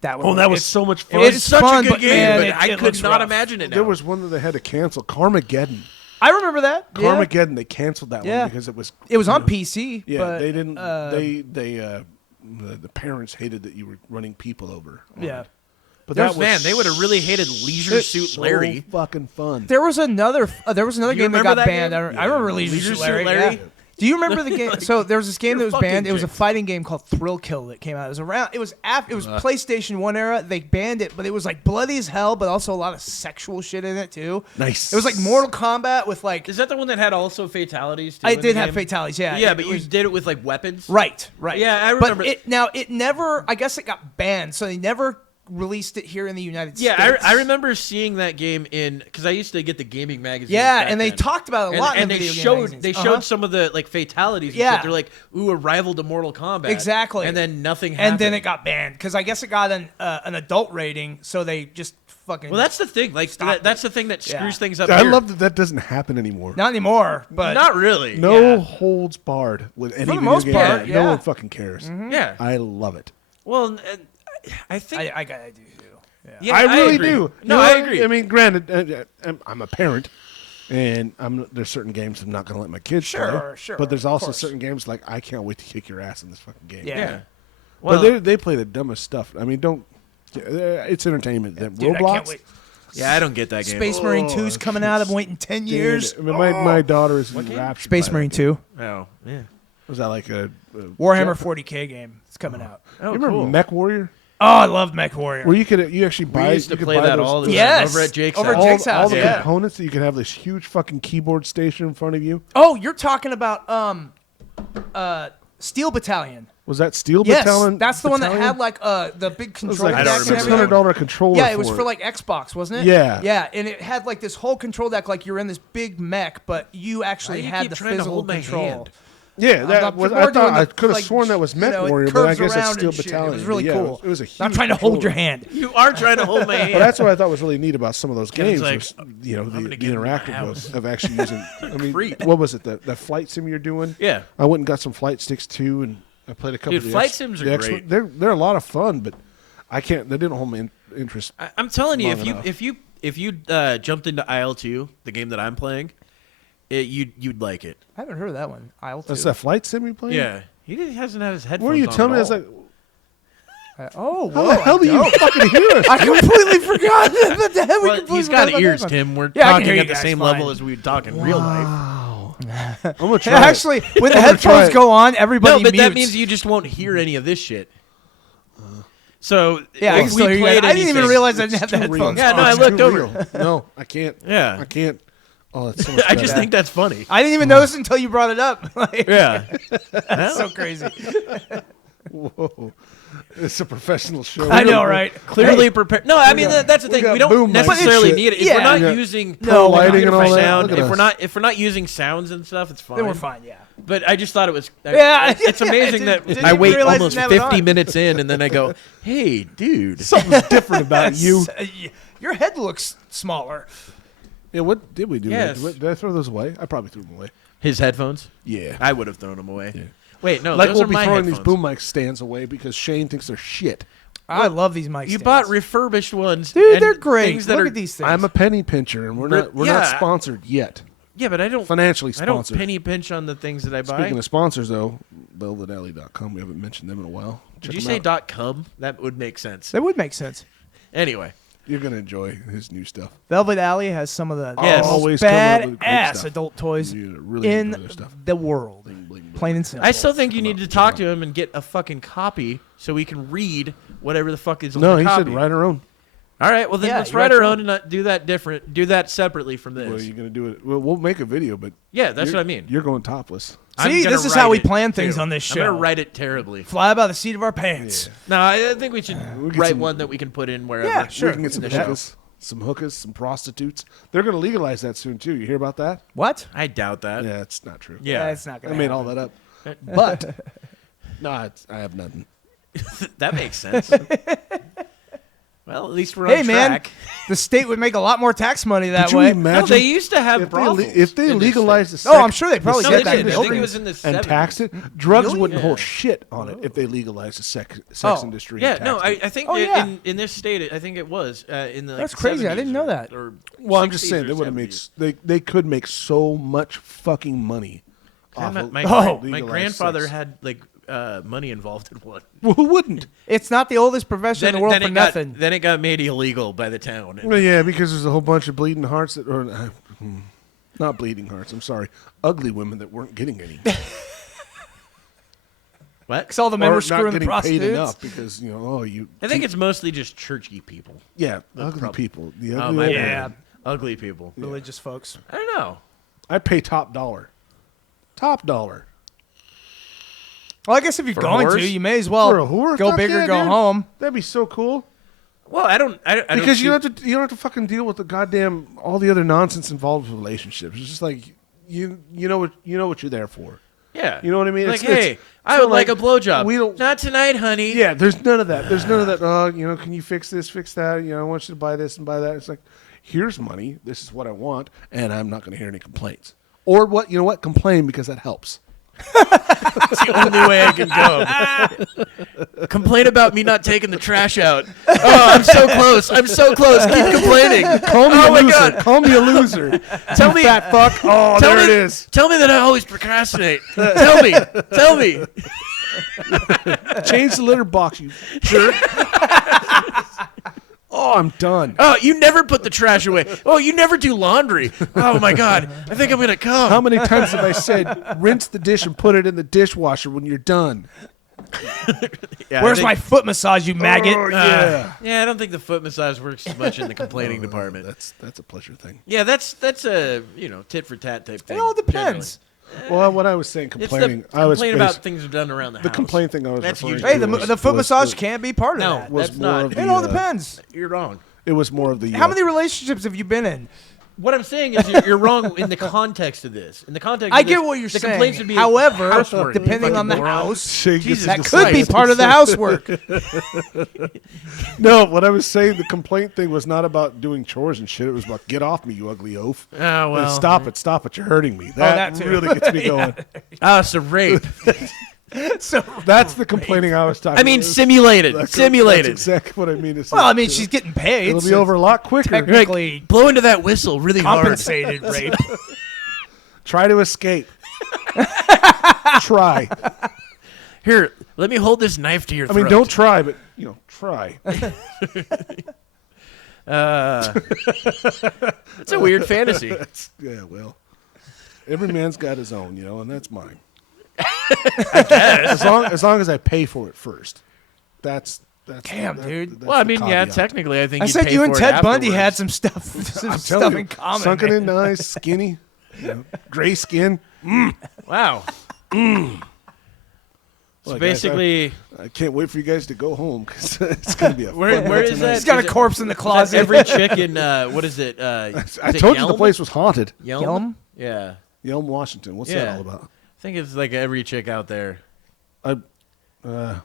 That Oh, that was it's- so much fun. It's It's such fun, a good but game, man, but it I could looks not rough. imagine it now. There was one that they had to cancel, Carmageddon. I remember that. Yeah. Carmageddon, they canceled that Yeah. one because it was on PC. Yeah, but, they didn't. The parents hated that you were running people over. on Yeah. it. But There's- that was man, they would have really hated Leisure Suit so Larry. fucking fun. There was another game that remember got that banned. game? I remember Leisure Leisure Suit Suit Larry. Larry? Yeah. Do you remember the game? So there was this game that was you're banned. fucking It was a jinxed. fighting game called Thrill Kill that came out. It was around. It was PlayStation 1 era. They banned it, but it was like bloody as hell, but also a lot of sexual shit in it too. Nice. It was like Mortal Kombat with like. Is that the one that had also fatalities? Too, I in did the have game? fatalities. Yeah. Yeah, It but you was- did it with like weapons. Right. Yeah, I remember. But it never. I guess it got banned, so they never released it here in the United Yeah, States. I remember seeing that game because I used to get the gaming magazine. Yeah, and they talked about it a lot. And in the they video game showed magazines. they Uh-huh. showed some of the like fatalities. And Yeah. shit. They're like, ooh, a rival to Mortal Kombat. Exactly. And then nothing happened. And then it got banned because I guess it got an adult rating, so they just fucking. Well, that's the thing. Like that's the thing that screws Yeah. things up. I here. love that doesn't happen anymore. not anymore, but Not really. No yeah. holds barred with any the video most game. part, No yeah. one fucking cares. Yeah. I love it. Well, I think. I do too. Yeah. yeah, I really agree. do. No, You know, I agree. I mean, granted, I'm a parent, and there's certain games I'm not going to let my kids play. Sure, But there's of also course. certain games like I can't wait to kick your ass in this fucking game. Yeah. yeah. But Well, they play the dumbest stuff. I mean, don't. It's entertainment. That Dude, I Roblox. can't wait. yeah, I don't get that game. Space Marine 2's coming out. I'm waiting 10 years. Dude, I mean, my daughter is enraptured. Space by Marine that 2. Oh, yeah. Was that like a Warhammer 40K game. It's coming out. Oh, You remember cool. Mech Warrior? Oh, I love Mech Warrior. Where you actually buy. We used to you could play buy that those- all the time Yes. over at Jake's Over at house. Jake's all house, the yeah. components that you could have this huge fucking keyboard station in front of you. Oh, you're talking about Steel Battalion. Was that Steel Yes, Battalion? that's the one that Battalion? had like the big It was control like I a don't deck and remember. everything. $600 controller. Yeah, it was for for like Xbox, wasn't it? Yeah. Yeah, and it had like this whole control deck, like you're in this big mech, but you actually Why do you had keep the trying to physical hold my control. hand? Yeah, that I'm was. more I thought doing I the, could have like, sworn that was you Mech know, it Warrior, but I curves guess that's around Steel and shit. Battalion. It was really yeah, cool. It was a huge. I'm trying to hold your controller. hand. You are trying to hold my hand. But that's what I thought was really neat about some of those games. like, was, you know, gonna the get in my interactive house. of actually using. I mean, Creep. what was it? The flight sim you're doing? Yeah. I went and got some flight sticks too, and I played a couple. Dude, of the flight X- sims are the X- great. They're a lot of fun, but I can't. They didn't hold my interest. I'm telling you, long enough. if you jumped into IL2, the game that I'm playing, you'd like it. I haven't heard of that one. I'll That's that flight sim you playing? Yeah. He hasn't had his headphones. What are you on telling me? at That's all. like, Oh, how whoa, the hell do you fucking hear us? I completely forgot about that. We Well, completely he's forgot got about ears, that one. Tim. We're Yeah, I can talking hear you at the guys same fine. level as we would talk in real life. Wow. I'm gonna try. Yeah, actually, when the I'm gonna try headphones it. go on, everybody No, but that mutes. means you just won't hear any of this shit. So Yeah, I if can still we hear you. played I didn't even anything- realize I didn't It's have the too real. headphones. Yeah, no, on. I It's looked too over. real. No, I can't. Yeah. I can't. Oh, that's so much I just better. think that's funny. I didn't even notice until you brought it up. Like, Yeah. that's so crazy. Whoa. It's a professional show. I know, right? Clearly prepared. No, I mean that's the we thing. got We don't boom mics necessarily and need it if shit. we're not Yeah. using No, lighting and all that. sound. Look at us. If we're not using sounds and stuff, it's fine. Then we're fine, yeah. But I just thought it was. Yeah, it's yeah, amazing didn't- that didn't I even wait realize almost it didn't have it 50 on. minutes in, and then I go, "Hey, dude." Something's different about you. Your head looks smaller. Yeah, what did we do? Yes. Did I throw those away? I probably threw them away. His headphones. Yeah. I would have thrown them away. Yeah. Wait, no, Like those we'll are be my throwing headphones. these boom mic stands away because Shane thinks they're shit. I love these mic You stands. bought refurbished ones, Dude, and they're great. things that Look are, at these things. I'm a penny pincher, and we're not Yeah. sponsored yet. Yeah, but I don't Financially I don't sponsored. penny pinch on the things that I buy. Speaking of sponsors, though, velvetalley.com. We haven't mentioned them in a while. Did Check you them say out. .com? That would make sense. That would make sense. Anyway, You're gonna enjoy his new stuff. Velvet Alley has some of the Yes. most Always come up with great badass stuff. adult toys You're gonna really in enjoy their stuff. the world. Bling, bling, bling. Plain and simple. I still think you need to talk to him and get a fucking copy so we can read whatever the fuck is on No, the he copy. said write our own. All right, well then Yeah, let's you write write our your own own. and not do that different. Do that separately from this. Well, you're gonna do it. Well, we'll make a video, but Yeah, that's you're- what I mean. You're going topless. I'm See, gonna this is how write we it, plan things too. on this I'm show. gonna write it terribly. Fly by the seat of our pants. No, I think we should We'll get write some- one that we can put in wherever. Yeah, sure. We can get some in the show. hookers, some prostitutes. They're gonna legalize that soon too. You hear about that? What? I doubt that. Yeah, it's not true. Yeah, it's not I gonna. made all happen. that up. But no, I have nothing. that makes sense. Well, at least we're Hey, on man, track. the state would make a lot more tax money that Could you way. imagine No, they used to have if brothels. they in this legalized the state. Oh, I'm sure they probably No, get they that. did. I think it was in the and 70s. taxed it, drugs Really? wouldn't Yeah. hold shit on it if they legalized the sex Oh. industry. Yeah, and no, taxed it. I think Oh, that yeah. in this state, I think it was in the. That's crazy. I didn't know that. Or Well, I'm just 60s saying or they would have made 70s. they could make so much fucking money. Off of My legalized grandfather sex. had like money involved in one. Well, who wouldn't? It's not the oldest profession in the world for nothing. Then it got made illegal by the town. Well, yeah, because there's a whole bunch of bleeding hearts that are not bleeding hearts. I'm sorry, ugly women that weren't getting any. What? Because all the men or were not screwing the getting paid prostitutes. enough because I think it's mostly just churchy people. yeah, ugly problem. people. The Oh ugly my old Yeah. bad. women. Ugly people. Religious folks. I don't know. I pay top dollar. Top dollar. Well, I guess if you're For going to, whores? you may as well For a whore? go Fuck big or yeah, go dude. home. That'd be so cool. Well, I don't Because you see- don't have to fucking deal with the goddamn all the other nonsense involved with relationships. It's just like you know what you're there for. Yeah. You know what I mean? Like, It's- hey, it's I so would like a blowjob. we don't- Not tonight, honey. Yeah, there's none of that. There's none of that. Can you fix this, fix that? I want you to buy this and buy that. It's like, here's money. This is what I want, and I'm not going to hear any complaints. Or what? You know what? Complain because that helps. It's the only way I can go. Complain about me not taking the trash out. Oh, I'm so close. I'm so close. Keep complaining. Call me Oh a my loser. God. Call me a loser. Tell me, Fat fuck. Oh, tell there me, it is. Tell me that I always procrastinate. Tell me. Tell me. Change the litter box, you jerk. Oh, I'm done. Oh, you never put the trash away. Oh, you never do laundry. Oh my God. I think I'm gonna come. How many times have I said, rinse the dish and put it in the dishwasher when you're done? Yeah, Where's I my think- foot massage, you maggot? Oh, yeah. Yeah, I don't think the foot massage works as much in the complaining department. That's a pleasure thing. Yeah, that's a tit for tat type thing. It all depends. Well, what I was saying, It's complaining, the I was complain about basi- things done around the the house. complaint thing I was That's referring usually- to. Hey, the foot was massage the- can't be part of No. that. was That's more not- of the, It all depends. You're wrong. It was more of the. How many relationships have you been in? What I'm saying is you're wrong in the context of this. In the context, I of get this, what you're the saying. complaints would be However, housework. depending You on the fucking moron. house, Jesus that Christ. could be part of the housework. No, what I was saying, the complaint thing was not about doing chores and shit. It was about get off me, you ugly oaf. Oh well. And stop it, you're hurting me. That, that too. really gets me going. Oh, it's a rape. So, That's the complaining I was talking I mean, about. simulated. That's Simulated. exactly what I mean to say. well, I mean, she's getting paid. It'll so be over a lot quicker. technically- Like, Technically blow into that whistle really compensated rape. Try to escape. Try. hard. Here, let me hold this knife to your I throat. mean, don't try, but try. It's a weird fantasy. Yeah, well, every man's got his own, and that's mine. As long as I pay for it first. That's Damn, dude. that's Well, I the mean, yeah, caveat. technically, I think I you'd said pay you and for it Ted Bundy had afterwards. some stuff, some I'm stuff telling you, in common. sunken man. in nice, skinny, gray skin. Wow. Well, So guys, basically, I can't wait for you guys to go home because it's gonna be a where fun night is tonight. that? He's got a Is it- corpse in the is that closet. every chick in what is it? I Is it told you the Yelm? place was haunted. Yelm? Yelm? Yeah. Yelm, Washington. What's that Yeah. all about? I think it's like every chick out there.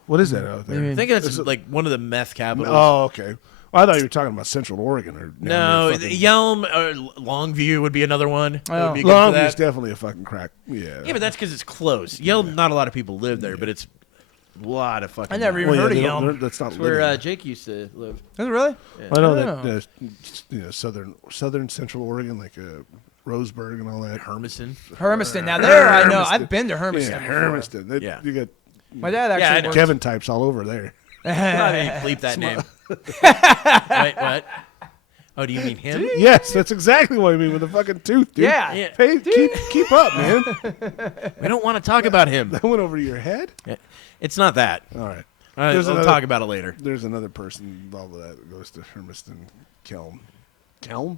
What is that out there? I think that's Is it- like one of the meth capitals. Oh, okay. Well, I thought you were talking about Central Oregon or No, down there fucking- Yelm or Longview would be another one. That Oh. would be good for Longview's that. definitely a fucking crack. Yeah. Yeah, but that's because it's close. Yelm, not a lot of people live there, but it's a lot of fucking. I never even Well, heard of they don't- Yelm. That's not That's where living. Jake used to live. Is it really? I know Oh. that southern Central Oregon, like Roseburg and all that. Hermiston. Hermiston. Now there, I know. Hermiston. I've been to Hermiston. Yeah, before. Hermiston. Yeah. You got My dad Yeah, I actually know. worked. Kevin types all over there. Bleep that name. Wait, what? Oh, do you mean him? Yes, that's exactly what I mean with the fucking tooth, dude. Yeah. Yeah. Hey, keep up, man. We don't want to talk about him. That went over your head. It's not that. All right. All right, There's we'll another- talk about it later. There's another person involved with that that goes to Hermiston, Kelm.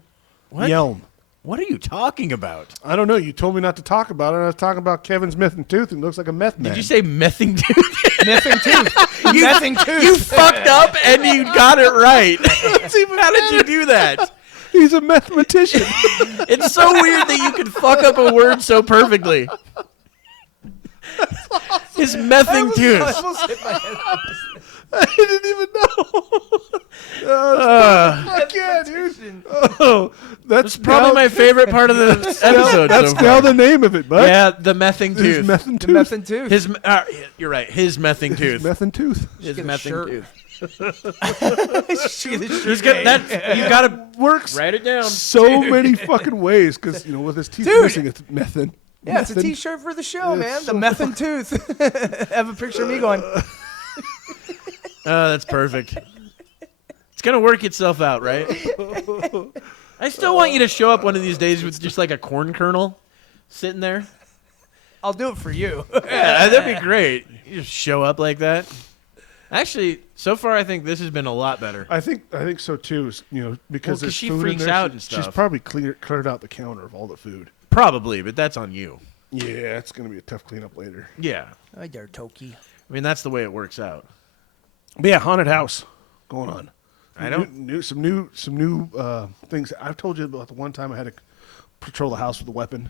What? Yelm. What are you talking about? I don't know. You told me not to talk about it. I was talking about Kevin's Mething Tooth and looks like a meth man. Did you say mething tooth? Mething Tooth. you, Mething Tooth. You fucked up and you got it right. How did you do that? He's a mathematician. It's so weird that you could fuck up a word so perfectly. His mething tooth. I didn't even know. Fuck yeah, dude. Oh, That's probably my favorite part of the episode. That's so now far. the name of it, bud. Yeah, the mething His tooth. Mething The Tooth. Mething Tooth. His, you're right. His mething tooth. Mething Tooth. His get a mething shirt. tooth. He's He's got that. You gotta Works write it down. so many fucking ways because, with his teeth Dude. missing, it's mething. Yeah, it's a Mething. T-shirt for the show, It's man. so The Mething Tooth. Have a picture of me going. Oh, that's perfect. It's gonna work itself out, right? I still want you to show up one of these days with just like a corn kernel sitting there. I'll do it for you. Yeah, that'd be great. You just show up like that. Actually, so far I think this has been a lot better. I think so too. Because Well, 'cause there's she food freaks in there. out and She's stuff. probably cleared out the counter of all the food. Probably, but that's on you. Yeah, it's gonna be a tough cleanup later. Yeah. I dare Toki. I mean, that's the way it works out. But yeah, haunted house going on. I don't- some new things. I've told you about the one time I had to patrol the house with a weapon.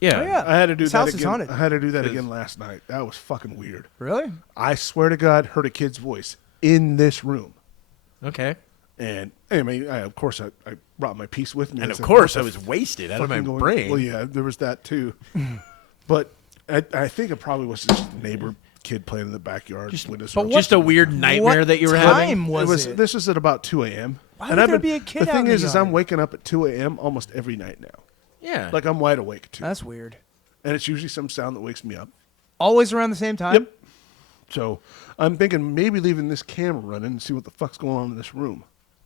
Yeah. Oh, yeah. I had to do This that house is again. haunted. I had to do that again last night. That was fucking weird. Really? I swear to God, heard a kid's voice in this room. Okay. And I mean, of course, I brought my piece with me. And I of said, course, "What I the was wasted out of my fucking going-" brain. Well, yeah, there was that too. But I think it probably was just a neighbor kid playing in the backyard. windows but were what- Just a weird nightmare what that you were time having. was it? This was at about 2 a.m. Why And would I've there been- be a kid The out thing in the is I'm yard? waking up at 2 a.m. almost every night now. Yeah. Like I'm wide awake too. That's weird. And it's usually some sound that wakes me up. Always around the same time? Yep. So I'm thinking maybe leaving this camera running and see what the fuck's going on in this room.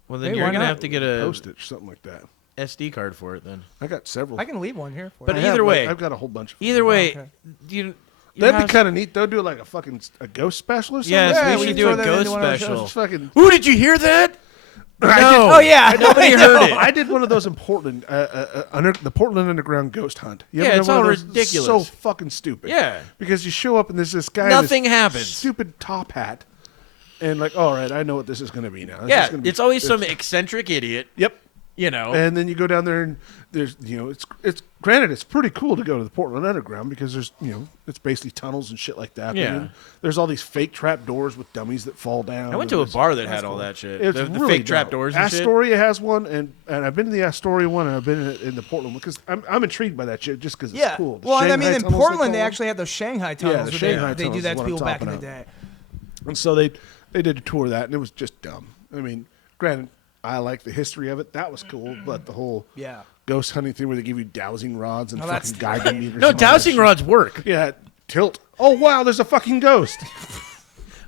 Well, then Hey, you're why gonna not? have to get a Post it or something like that. SD card for it then. I got several. I can leave one here for But you. I have, either way- I've got a whole bunch of them. Either way, okay. you. That'd be kind of neat. They'll do like a ghost special or something. Yes, Yeah, we we should can do a throw that ghost into one of our special. Just fucking. Ooh, did you hear that? No. Oh, yeah. Nobody heard it. I did one of those in Portland, the Portland Underground ghost hunt. You Yeah, ever it's done one all of those? ridiculous. So fucking stupid. Yeah. Because you show up and there's this guy. in this Nothing happens. Stupid top hat, and like, all right, I know what this is going to be now. This is Yeah, gonna be- it's always some eccentric idiot. Yep. You know. And then you go down there and there's, it's granted, it's pretty cool to go to the Portland Underground because there's, it's basically tunnels and shit like that. Yeah. And then there's all these fake trap doors with dummies that fall down. I went and to a it's- bar that had all that shit. It's The really fake trap dope. doors and shit. Astoria has one, and I've been to the Astoria one, and I've been in the Portland one because I'm intrigued by that shit just because it's Yeah. cool. The Well, and I Shanghai mean, in tunnels, Portland, they call them. actually have those Shanghai tunnels. the where Shanghai they do tunnels that is to what people I'm back in the talking day. And so they did a tour of that, and it was just dumb. I mean, granted, I like the history of it. That was cool, but the whole Yeah. ghost hunting thing where they give you dowsing rods and No, fucking that's- Geiger meters. No, and all that dowsing shit. rods work. Yeah, tilt. Oh wow, there's a fucking ghost.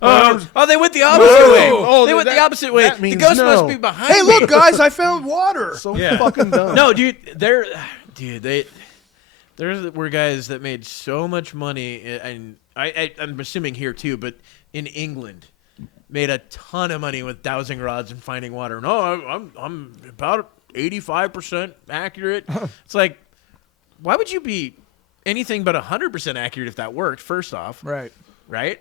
Oh, they went the opposite Whoa. way. Oh, They went that- the opposite way. that The means ghost no. must be behind Hey, me. look, guys! I found water. So Yeah. fucking dumb. No, dude, there were guys that made so much money, and I'm assuming here too, but in England, made a ton of money with dowsing rods and finding water. No, I'm about 85% accurate. It's like, why would you be anything but 100% accurate if that worked? First off, Right. right?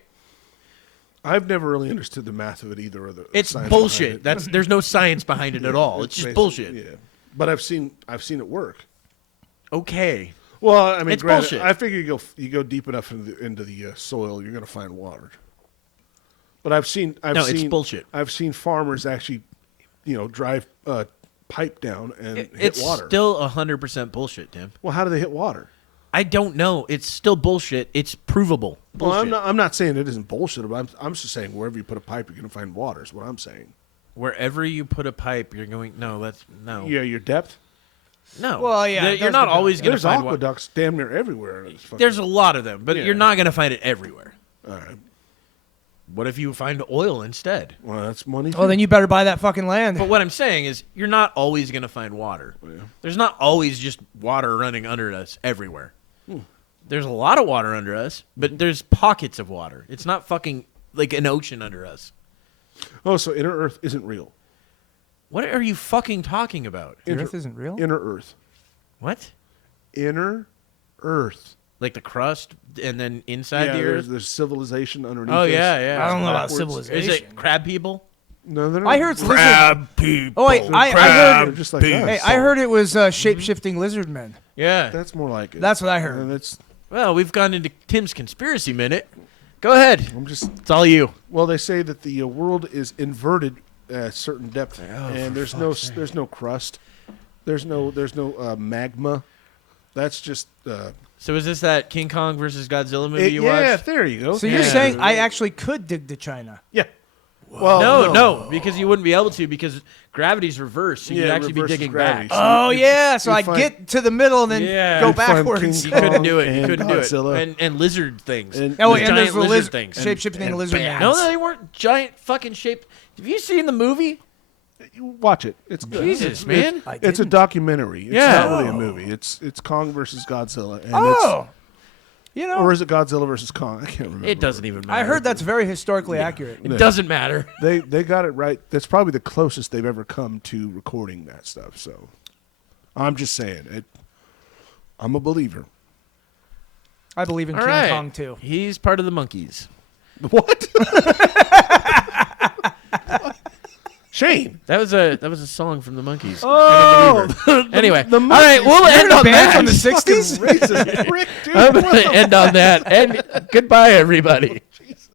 I've never really understood the math of it either. Or the It's science bullshit. behind it. There's no science behind it at all. It's just basically- bullshit. Yeah, but I've seen it work. Okay. Well, I mean, It's granted, bullshit. I figure you go deep enough into the soil, you're going to find water. But I've seen it's bullshit. I've seen farmers actually, drive pipe down and hit It's water. still 100% bullshit, Tim. Well, how do they hit water? I don't know. It's still bullshit. It's provable. Well, Bullshit. I'm not saying it isn't bullshit, but I'm just saying wherever you put a pipe, you're going to find water. Is what I'm saying. Wherever you put a pipe, you're going. No, that's no. Yeah, your depth. No. Well, yeah, it You're does not depend. always going to There's find water. aqueducts damn near everywhere. It's fucking- There's a lot of them, but Yeah. you're not going to find it everywhere. all right. What if you find oil instead? Well, that's money. Well, then you better buy that fucking land. But what I'm saying is, you're not always going to find water. There's not always just water running under us everywhere. There's a lot of water under us, but there's pockets of water. It's not fucking like an ocean under us. Oh, so inner Earth isn't real. What are you fucking talking about? The Earth isn't real? Inner Earth. What? Inner Earth. Like the crust and then inside the earth? there's civilization underneath. Oh, us. yeah, yeah. I don't know about Backwards. civilization. Is it crab people? No, they're not. I heard it's lizard. Crab people. Oh, wait, I They're heard. just like us. Hey, I heard it was shape-shifting lizard men. Yeah. That's more like it. That's what I heard. And it's Well, we've gone into Tim's conspiracy minute. Go ahead. I'm just. It's all you. Well, they say that the world is inverted at a certain depth, and there's no crust, there's no magma. That's just. So is this that King Kong versus Godzilla movie you yeah, watched? there you go. So you're saying I actually could dig to China? Yeah. Well, No, because you wouldn't be able to because gravity's reversed. So you'd actually be reverses digging gravity. back. So Oh you- yeah, so you I find- get to the middle and then Yeah. go You'd find backwards. King You couldn't Kong do it. You and couldn't do Godzilla. it. And lizard things. And- Oh, Those and there's giant the lizard things. shape-shifting lizard man. No, they weren't giant fucking shape. Have you seen the movie? You watch it. It's good. Jesus, man. It's a documentary. It's Yeah. not really a movie. It's Kong versus Godzilla. And Oh, you know, or is it Godzilla versus Kong? I can't remember. It doesn't even matter. I heard that's very historically accurate. It doesn't matter. They got it right. That's probably the closest they've ever come to recording that stuff. So I'm just saying it. I'm a believer. I believe in All King right. Kong too. He's part of the monkeys. What? Shane. That was a song from the monkeys. Oh, Anyway, the all right, we'll You're end in a on band that. from the '60s. racist prick, dude. I'm going to end on that. And goodbye, everybody.